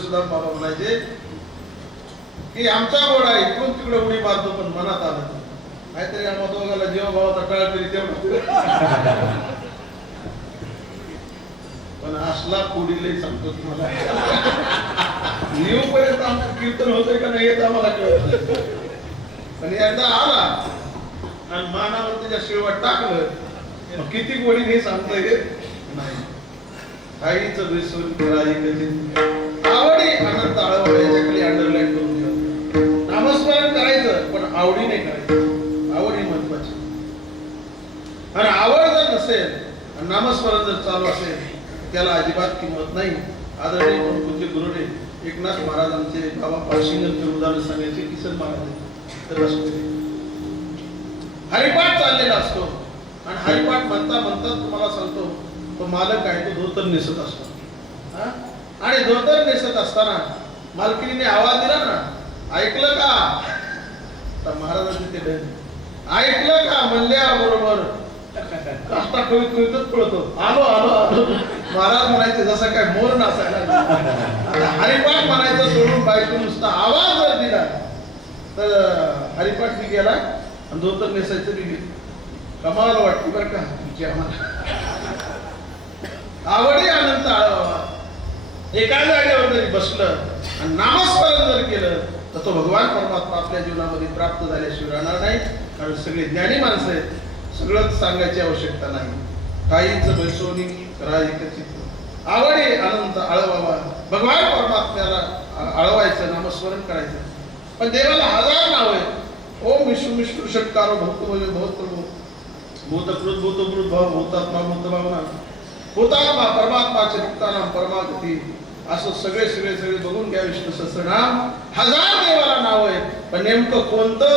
सारी बाबा म्हणायचे की आमचा घोडा इकडून तिकडे उडी मारतो पण मनात आलं काहीतरी आम्हा दोघाला जीव भावाचा टाळ तरी तेवढं पण असला कोडीले सांगतो तुम्हाला येऊपर्यंत आमचं कीर्तन होतंय का नाही येत आम्हाला कळत. पण एकदा आला आणि मानावर त्याच्या शिळवाट टाकलं किती गोडी नाही सांगता येत नाही. काहीच विसरून आवडी अनंत आळवड्याच्या खाली अंडरलाईन करून ठेवा. नामस्मरण करायचं पण आवडीने करायचं. आवड ही महत्वाची. आणि आवड जर नसेल नामस्मरण जर चालू असेल त्याला अजिबात किंमत नाही. आदरणीय पूज्य गुरुदेव एकनाथ महाराजांचे बाबा पारशिंगरचे उदाहरण सांगायचे किसन महाराज तर हरिपाठ चाललेला असतो आणि हरिपाठ म्हणता म्हणता तुम्हाला सांगतो तो मालक आहे तो धोतर नेसत असतो आणि धोतर नेसत असताना मालकिनीने आवाज दिला ना ऐकलं का तर महाराजांनी ते ऐकलं का म्हणल्याबरोबर काष्टा कवीत कवीतच पळतो आलो आलो आलो. महाराज म्हणायचे जसं काय मोर नाचायला. आता हरिपाठ म्हणायचं सोडून बायको नुसता आवाज जर दिला तर हरिपाठ बी गेला आणि धोतर नेसायचं बी गेलं. कमाल वाटते बरं का तुमची आम्हाला. आवडी आनंद आळवा एका जागेवर जरी बसलं आणि नामस्मरण जर केलं तर तो भगवान परमात्मा आपल्या जीवनामध्ये प्राप्त झाल्याशिवाय राहणार नाही. कारण सगळे ज्ञानी माणसं आहेत. सगळंच सांगायची आवश्यकता नाही. काहीच बैसोनी राहिकचित आवडी अनंत आळवावा. भगवान परमात्म्याला आळवायचं नामस्मरण करायचं. पण देवाला 1000 नाव आहेत. ओम विष्णू विष्णू षटकारो भक्तमय भवतप्रभू भूतकृत भूतभूत भाव भूतात्मा भूतभावना भूतात्मा परमात्माचे भक्तानाम परमागती असं सगळे सगळे सगळे बघून घ्या. विष्णू सहस्रनाम 1000 देवाला नाव आहेत. पण नेमकं कोणतं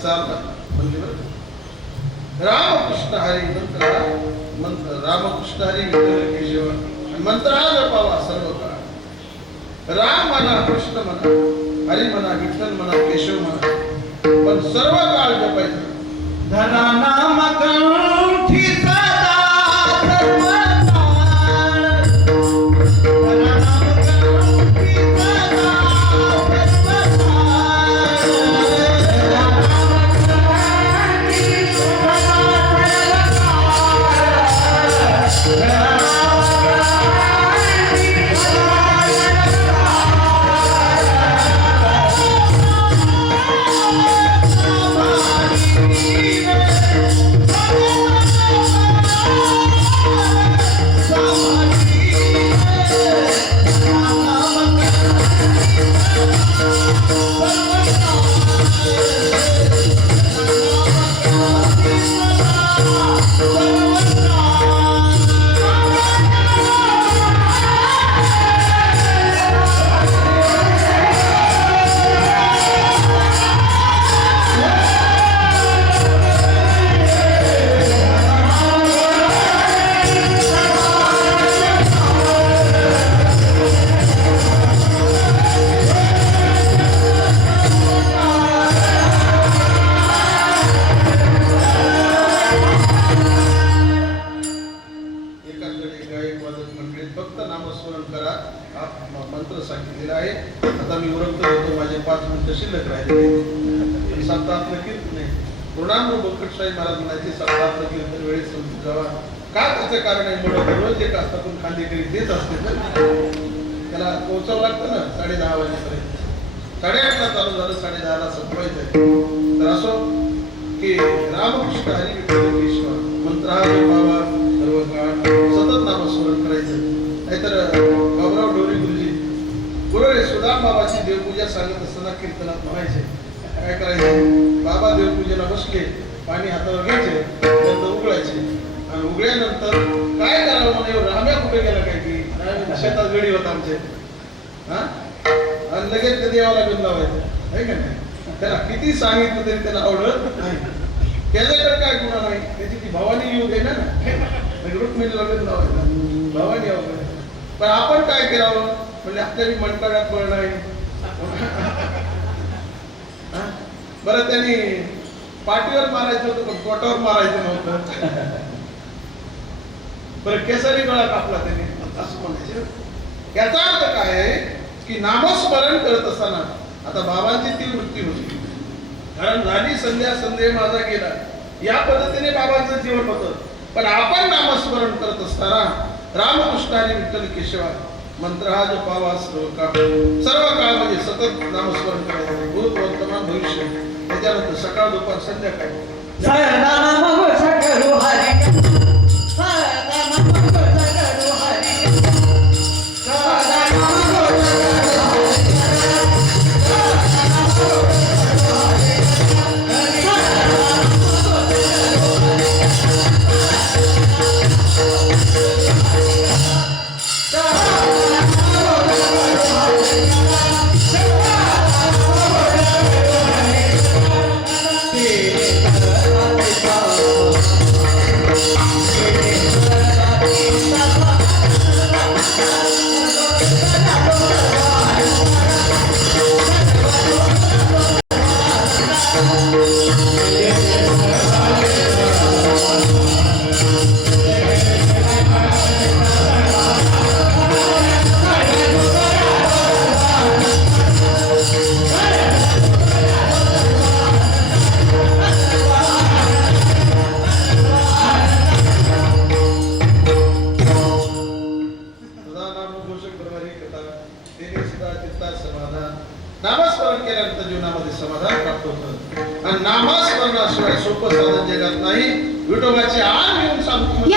याचा अर्थ म्हणजे बरं रामकृष्ण हरी मंत्र रामकृष्ण हरी विठ्ठल केशव मंत्र हा जपावा सर्व काळ. राम म्हणा, कृष्ण म्हणा, हरी म्हणा, विठ्ठल म्हणा, केशव म्हणा, पण सर्व काळ जपायचं. धना नाम कंठी सदा सर्व काळ. धना नाम कंठी सदा सर्व काळ. धना नाम कंठी सदा सर्व काळ. मंत्र सांगितलेला आहे. आता मी उरकतो होतो, माझे 5 मिनिटं शिल्लक राहिले. सप्ताहातलं कीर्तन आहे. पूर्णांग बकटशाही महाराज म्हणायचे सप्ताहातलं कीर्तन वेळेत समजून जावा. का त्याचं कारण आहे, मुळे रोज एक असतात पण खांदेकरी तेच असते तर त्याला पोहोचावं लागतं ना 10:30 वाजेपर्यंत. 8:30ला चालू झालं, 10:30ला संपवायचं. तर असो की रामकृष्ण हरी विठ्ठल केशव मंत्र हा जपावा सर्व काळ, सतत नामस्मरण करायचं. नाहीतर बाबुराव ढोरे गुरुजी गुरुरे सुदाम बाबाची देवपूजा सांगत असताना कीर्तनात म्हणायचे काय करायचे, बाबा देवपूजेला बसले, पाणी हातावर घ्यायचे, गंध उघडायचे आणि उघडल्यानंतर काय करावं म्हणे, राम्या कुठे गेला काय की शेतात गडी होता आमचे, हा आणि लगेच ते देवाला गंध लावायचं आहे का नाही. त्याला किती सांगितलं तरी त्याला आवडत नाही. त्याच्याकडे काय गुन्हा नाही, त्याची ती भवानी येऊ दे ना, रुक्मिणीला गंध लावायचा, भवानी अवघड. पण आपण काय करावं म्हणजे आपल्याला मनकाड्यात बळ नाही. बरं त्यांनी पाठीवर मारायचं होतं पण पोटावर मारायचं नव्हतं. बरं केसरी गळा कापला त्यांनी असं म्हणायचं. याचा अर्थ काय आहे की नामस्मरण करत असताना आता बाबांची ती वृत्ती होती, कारण झाली संध्या संदेह माझा गेला, या पद्धतीने बाबांचं जीवन होतं. पण आपण नामस्मरण करत असताना रामकृष्ण आणि विठ्ठल केशवा मंत्र हा जपावा सर्व काळ म्हणजे सतत नामस्मरण करायचं, भूत वर्तमान भविष्य. त्याच्यानंतर सकाळ दुपार संध्याकाळ नामस्मरण केल्यानंतर जीवनामध्ये समाधान प्राप्त होतं. आणि नामस्मरणाशिवाय सोपं साधन जगात नाही. विठोबाची आण घेऊन सांगतो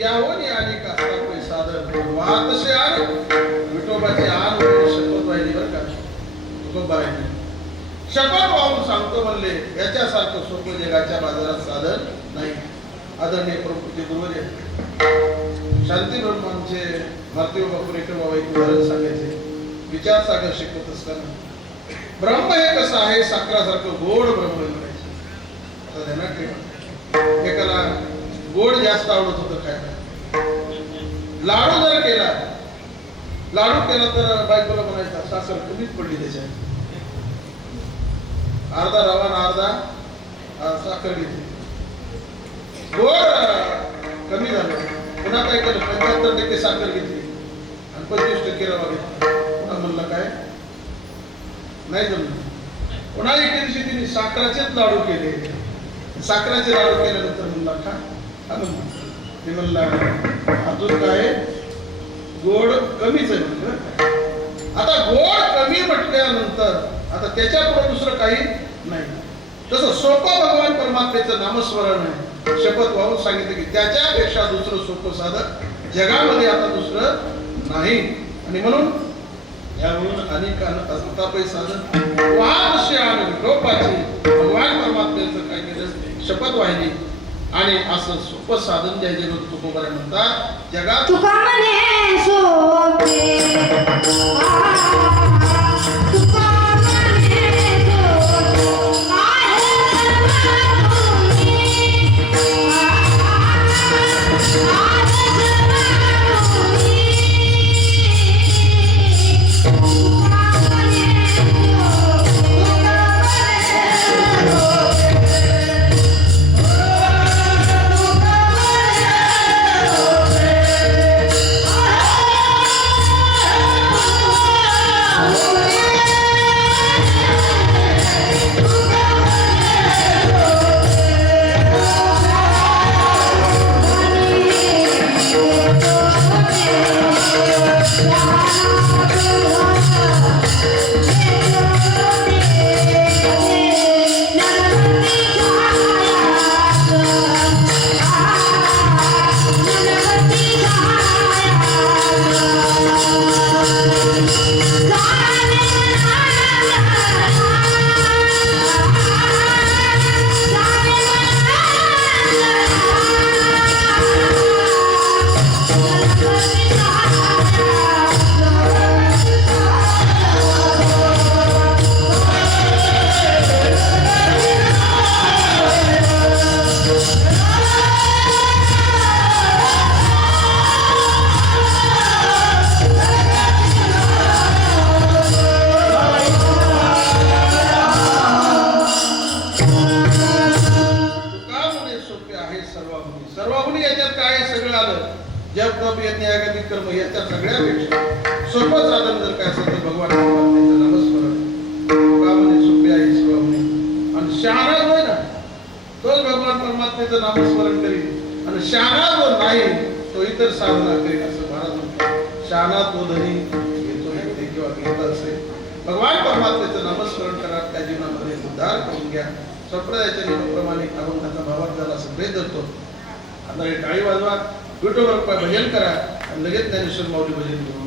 यावनी आणि कास्ता पैसा वाहतसे आण विठोबाची आण वगैरे शपथ वाहिली बरं का तुकोबारायने शपथ वाहून सांगतो म्हणले याच्यासारखं सोपं जगाच्या बाजारात साधन नाही. आदरणीय प्रभूचे गुरुवर्य शांती ब्रह्मांचे भारतीय बापुरेकर बाबा एक उदाहरण सांगायचे. विचार सागर शिकवत असताना ब्रह्म हे कसं आहे साखरासारखं गोड ब्रह्म म्हणायचे. आता ध्यानात ठेवा एकाला गोड जास्त आवडत होतं खायला. लाडू जर केला तर बायकोला म्हणायचा साखर कमीच पडली त्याच्यात. अर्धा रवा आणि अर्धा साखर घेतली. गोड कमी झालं पुन्हा काय केलं 75% साखर घेतली आणि 25% रवा घेतला. पुन्हा म्हणलं काय नाही जमलं. पुन्हा एके दिवशी तिने साखराचेच लाडू केले. साखराचे लाडू केल्यानंतर म्हणला खा ते म्हणला अजून काय गोड कमीच आहे म्हणलं. आता गोड कमी म्हटल्यानंतर आता त्याच्या पुढे दुसरं काही नाही. तसं सोपं भगवान परमात्म्याचं नामस्मरण आहे. शपथ वाहून सांगितलं की त्याच्यापेक्षा दुसरं सोपं साधन जगामध्ये आता दुसरं नाही. आणि म्हणून यावरून अनेक अतापै साधन वाहतसे आण विठोबाची भगवान परमात्म्याचं काय केलं शपथ वाहिली. आणि असं सोपं साधन द्या जे लोक तुकोबारा म्हणतात जगात तुका म्हणे सोपे तुका म्हणे सर्वाहुनी याच्यात काय सगळं आलं. जप तप यज्ञ यागादी कर्म याच्या सगळ्यापेक्षा सोपं साधन जर काय असेल तर भगवान परमात्म्याचं नामस्मरण. तुका म्हणे सोपे आहे सर्वाहुनी. आणि शहाणा जो आहे ना तोच भगवान परमात्म्याचं नामस्मरण करील आणि शहाणा जो नाही तो इतर साधना करील असं महाराज म्हणतात. शहाणा तो धनी घेतो येते किंवा घेत असेल. भगवान परमात्म्याचं नामस्मरण करा. त्या जीवनामध्ये उद्धार करून घ्या. संप्रदायाच्या नियमाप्रमाणे अभंगाचा भावार्थ झाला सगळे धरतो. आता हे टाळी वाजवा विठोबा भजन करा आणि लगेच ज्ञानेश्वर माऊली भजन करू.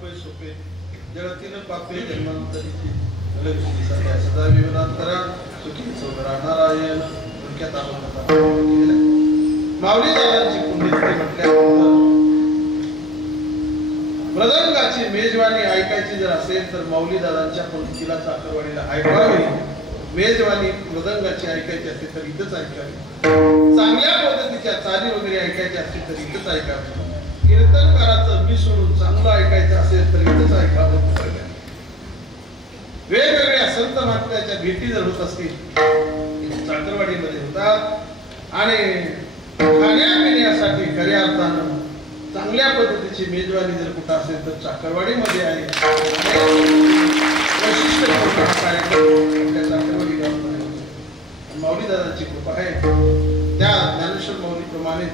पै सोपे जगतील पापे जन्मांतरीची लक्ष्मी सध्या सदा विवनांतरा सुखी सोदरा नारायण डोक्यात आपण माऊली दादांची पुण्यतिथी म्हटल्यानंतर मृदंगाची मेजवानी ऐकायची जर असेल तर माऊली दादांच्या पंक्तीला चाकरवाडीला ऐकावी. मेजवानी मृदंगाची ऐकायची असते तर इथंच ऐकावी. चांगल्या पद्धतीच्या चाली वगैरे ऐकायची असते तर इथंच ऐकावी. कीर्तनकाराचं मी सोडून चांगलं ऐकायचं असेल तर इथंच ऐकावं. वेगवेगळ्या संत महात्म्याच्या भेटी जर होत असतील चाकरवाडीमध्ये होतात आणि खाण्यापिण्यासाठी खऱ्या अर्थानं चांगल्या पद्धतीची मेजवानी जर कुठं असेल तर चाकरवाडीमध्ये आहे. वैशिष्ट्यपूर्ण कार्यक्रम त्या चाकरवाडी गावामध्ये माऊली दादांची कृपा आहे. त्या ज्ञानेश्वर माऊलीप्रमाणे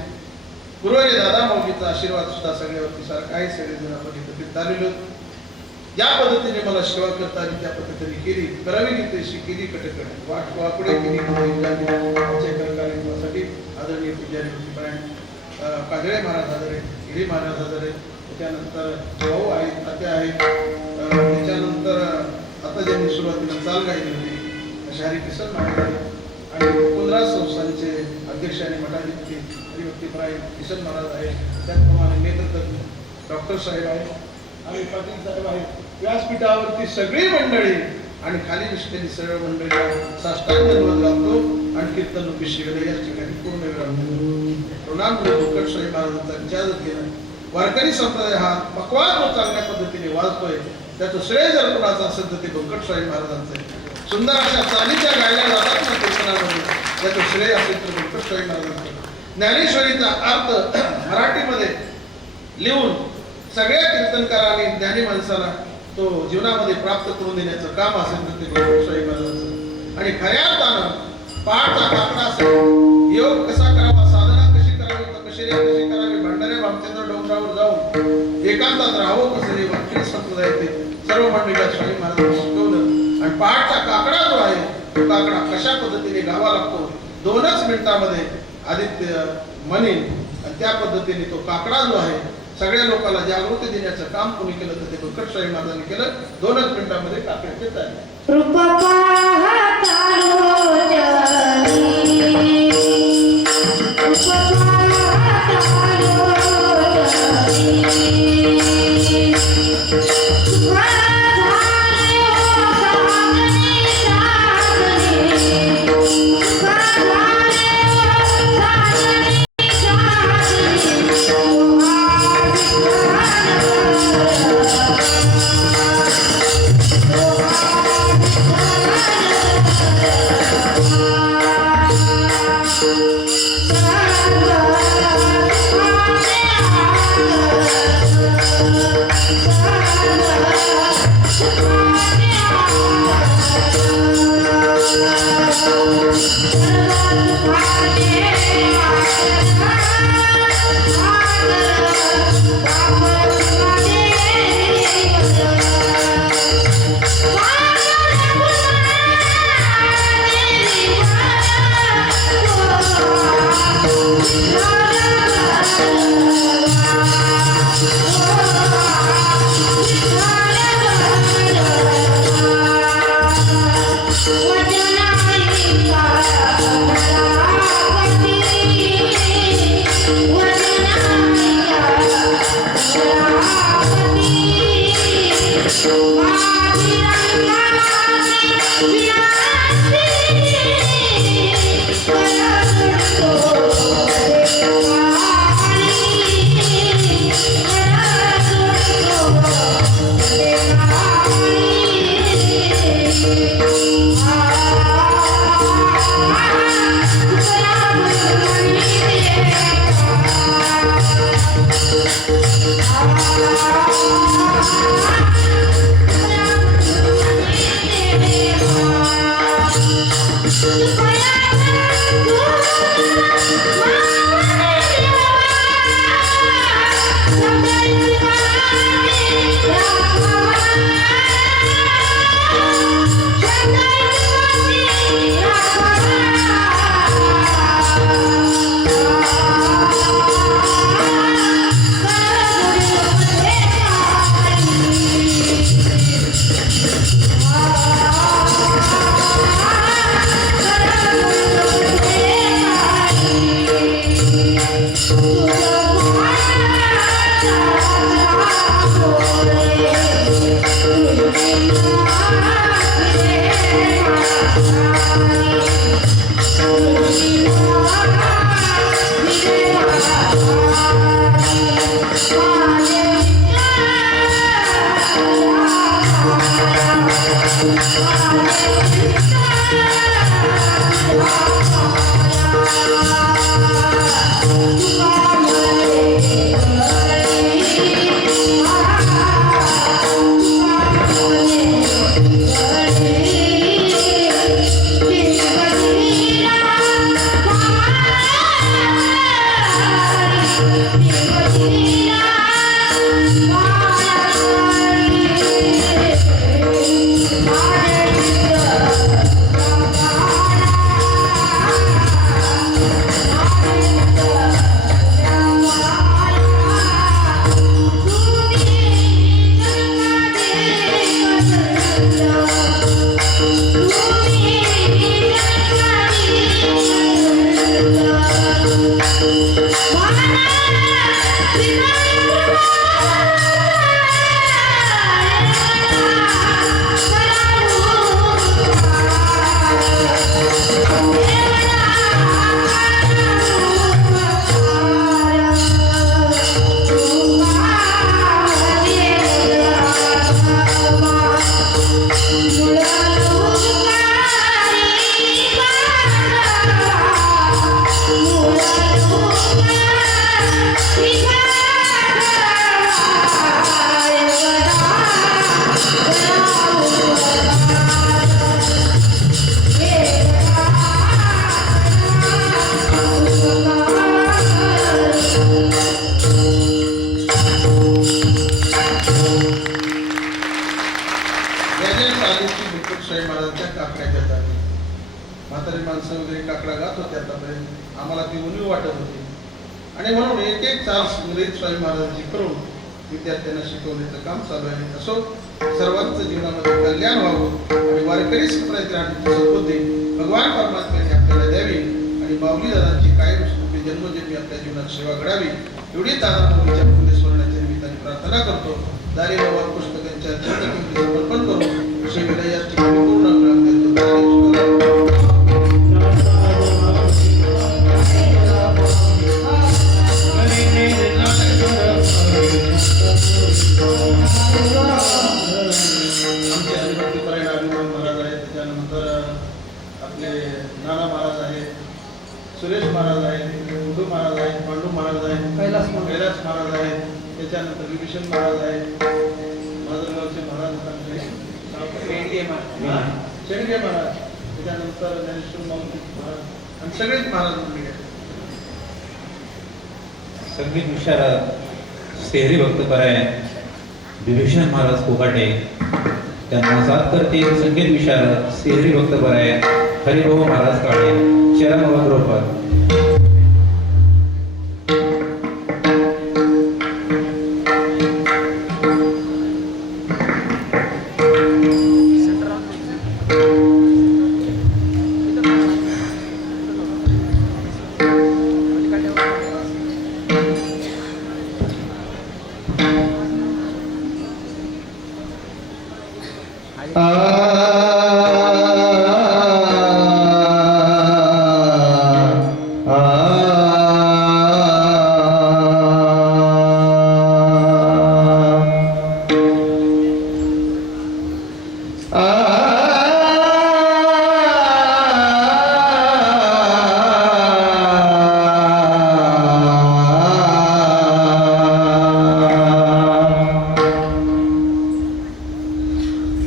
गुरुवारी दादा माऊलीचा आशीर्वाद सुद्धा सगळ्यावरती सारखा आहे. सगळेजण आपण इथं फिरत आलेलो ज्या पद्धतीने मला सेवा करता आली त्या पद्धतीने केली करावी तशी केली कटकट वाकडे केली कार्यक्रमासाठी आदरणीय पुजारी काजळे महाराज हजरे गिरी महाराज हजरे त्याच्यानंतर भाऊ आहेत तात्या आहेत त्याच्यानंतर आता ज्यांनी सुरुवातीला चाल गायली होती अशा हरिकिशन महाराज आणि 15 संस्थांचे अध्यक्ष आणि मठाधिपती हरिभक्तीप्राय किसन महाराज आहेत. त्याचप्रमाणे नेतृत्व डॉक्टर साहेब आहेत आणि पाटील साहेब आहेत. व्यासपीठावरती सगळी मंडळी आणि खाली दिसलेली सर्व मंडळी साष्टांग धन्यवाद लावतो आणि कीर्तन विषय या ठिकाणी पूर्ण वेळ प्रणाम करतो. साहेब महाराजांचा विचार केला. वारकरी संप्रदाय हा पक्वाद जो चांगल्या पद्धतीने वाजतोय त्याचं श्रेय जर कोणाचं असेल तर ते बंकट साहेब महाराजांचं आहे. सुंदर अशा चालीच्या गायल्या जातात ना कीर्तनामध्ये त्याचं श्रेय असेल तर बंकट साहेब महाराजांचं. ज्ञानेश्वरीचा अर्थ मराठीमध्ये लिहून सगळ्या कीर्तनकारांनी ज्ञानी माणसाला तो जीवनामध्ये प्राप्त करून देण्याचं काम असेल तर ते बंकट साहेब महाराजांचं. आणि खऱ्या अर्थानं पाठचा काकडा असेल योग कसा करावा साधना कशी करावी तपश्चर्या कशी करावी भंडाऱ्या भामचंद्र डोंगरावर जाऊन एकांतात राहावं कसं हे वारकरी संप्रदायाचे सर्व मंडळीला स्वामी महाराजांनी शिकवलं. आणि पाठचा काकडा जो आहे तो काकडा कशा पद्धतीने गावा लागतो 2च मिनिटांमध्ये आदित्य म्हणेल आणि त्या पद्धतीने तो काकडा जो आहे सगळ्या लोकांना जागृती देण्याचं काम कोणी केलं तर ते बंकट साहेब महाराजांनी केलं. 2च मिनिटांमध्ये काकड्याचे झाले. रूप पाहता लोचनी रूप पाहता लोचनी मुकुटशाही महाराजांच्या काकड्याच्या जागी म्हातारी माणसं वगैरे काकडा गात होते आतापर्यंत आम्हाला ती उणीव वाटत होती आणि म्हणून एक एक तास इंग्रज स्वामी महाराजांची करून विद्यार्थ्यांना शिकवण्याचं काम चालू आहे. असो सर्वांचं जीवनामध्ये कल्याण व्हावं आणि वारकरी संप्रदायाची राहण्याची सद्बुद्धी भगवान परमात्म्याने आपल्याला द्यावी आणि माऊली दादांची कायम सुखी जन्मजन्मी आपल्या जीवनात सेवा घडावी एवढी दादा माऊलीच्या पुण्यस्मरणाच्या निमित्ताने प्रार्थना करतो. दारी बाबा पुस्तकांच्या चंद्रकिंमती समर्पण करून श्री विलास ठिकाणी पूर्ण प्राप्त आमचे हरिभक्तीपरायण अभिमान महाराज आहेत, त्याच्यानंतर आपले नाना महाराज आहेत, सुरेश महाराज आहेत, उद्धव महाराज आहेत, पांडू महाराज आहेत, कैलास महाराज आहेत, त्याच्यानंतर विभीषण महाराज आहेत, माधवगावचे महाराज शेणगे महाराज, त्याच्यानंतर ज्ञानेश्वर माऊली महाराज आणि सगळेच महाराज मंडळी आहेत. संगीत विशारद सेहरी भक्तपरायण विभीषण महाराज कोकाटे त्यांना साथ करते. संगीत विशारद सेहरी भक्तपरायण हरिभाऊ महाराज काळे शरण वंद्रोपर.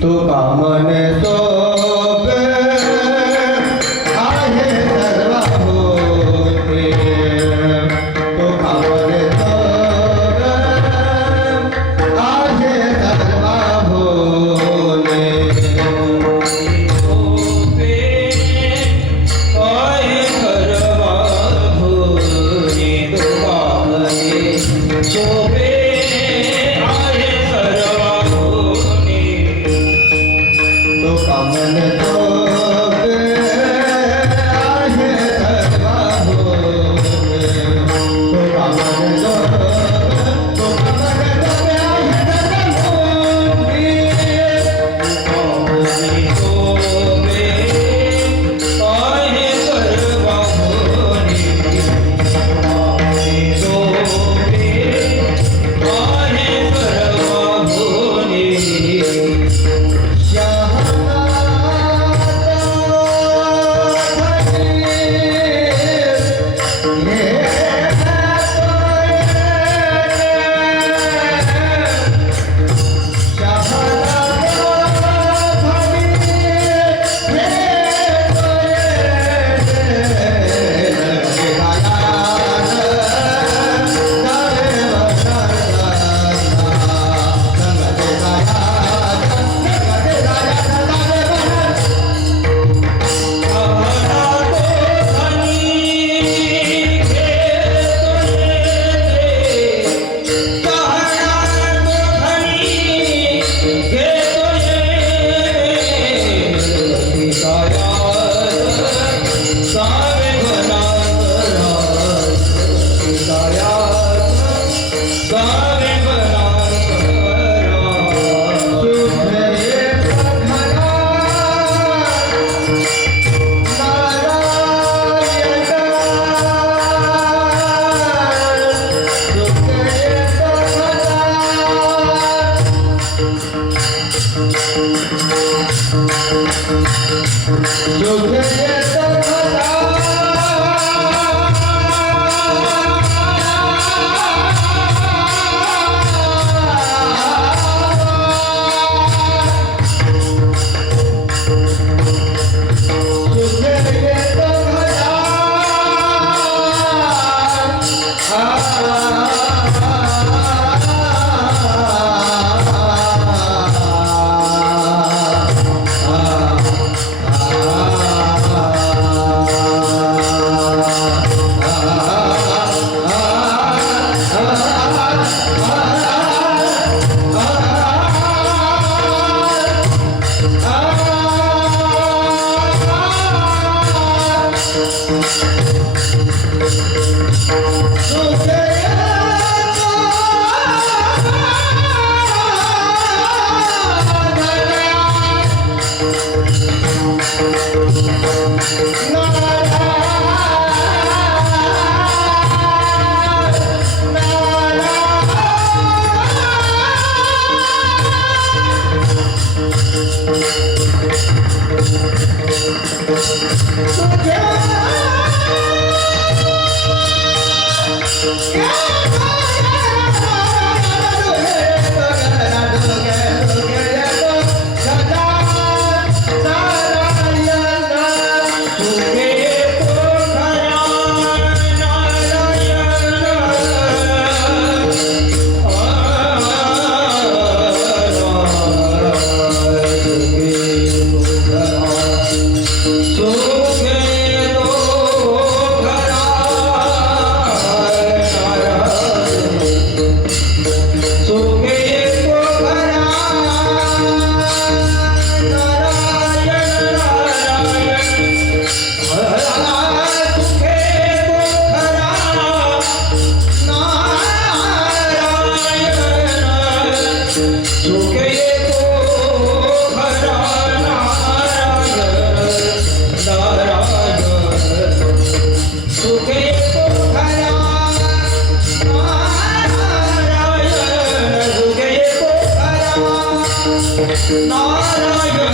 तो कामन सुख येतो खरा नारायण नारायण सुख येतो खरा नारायण सुख येतो खरा नारायण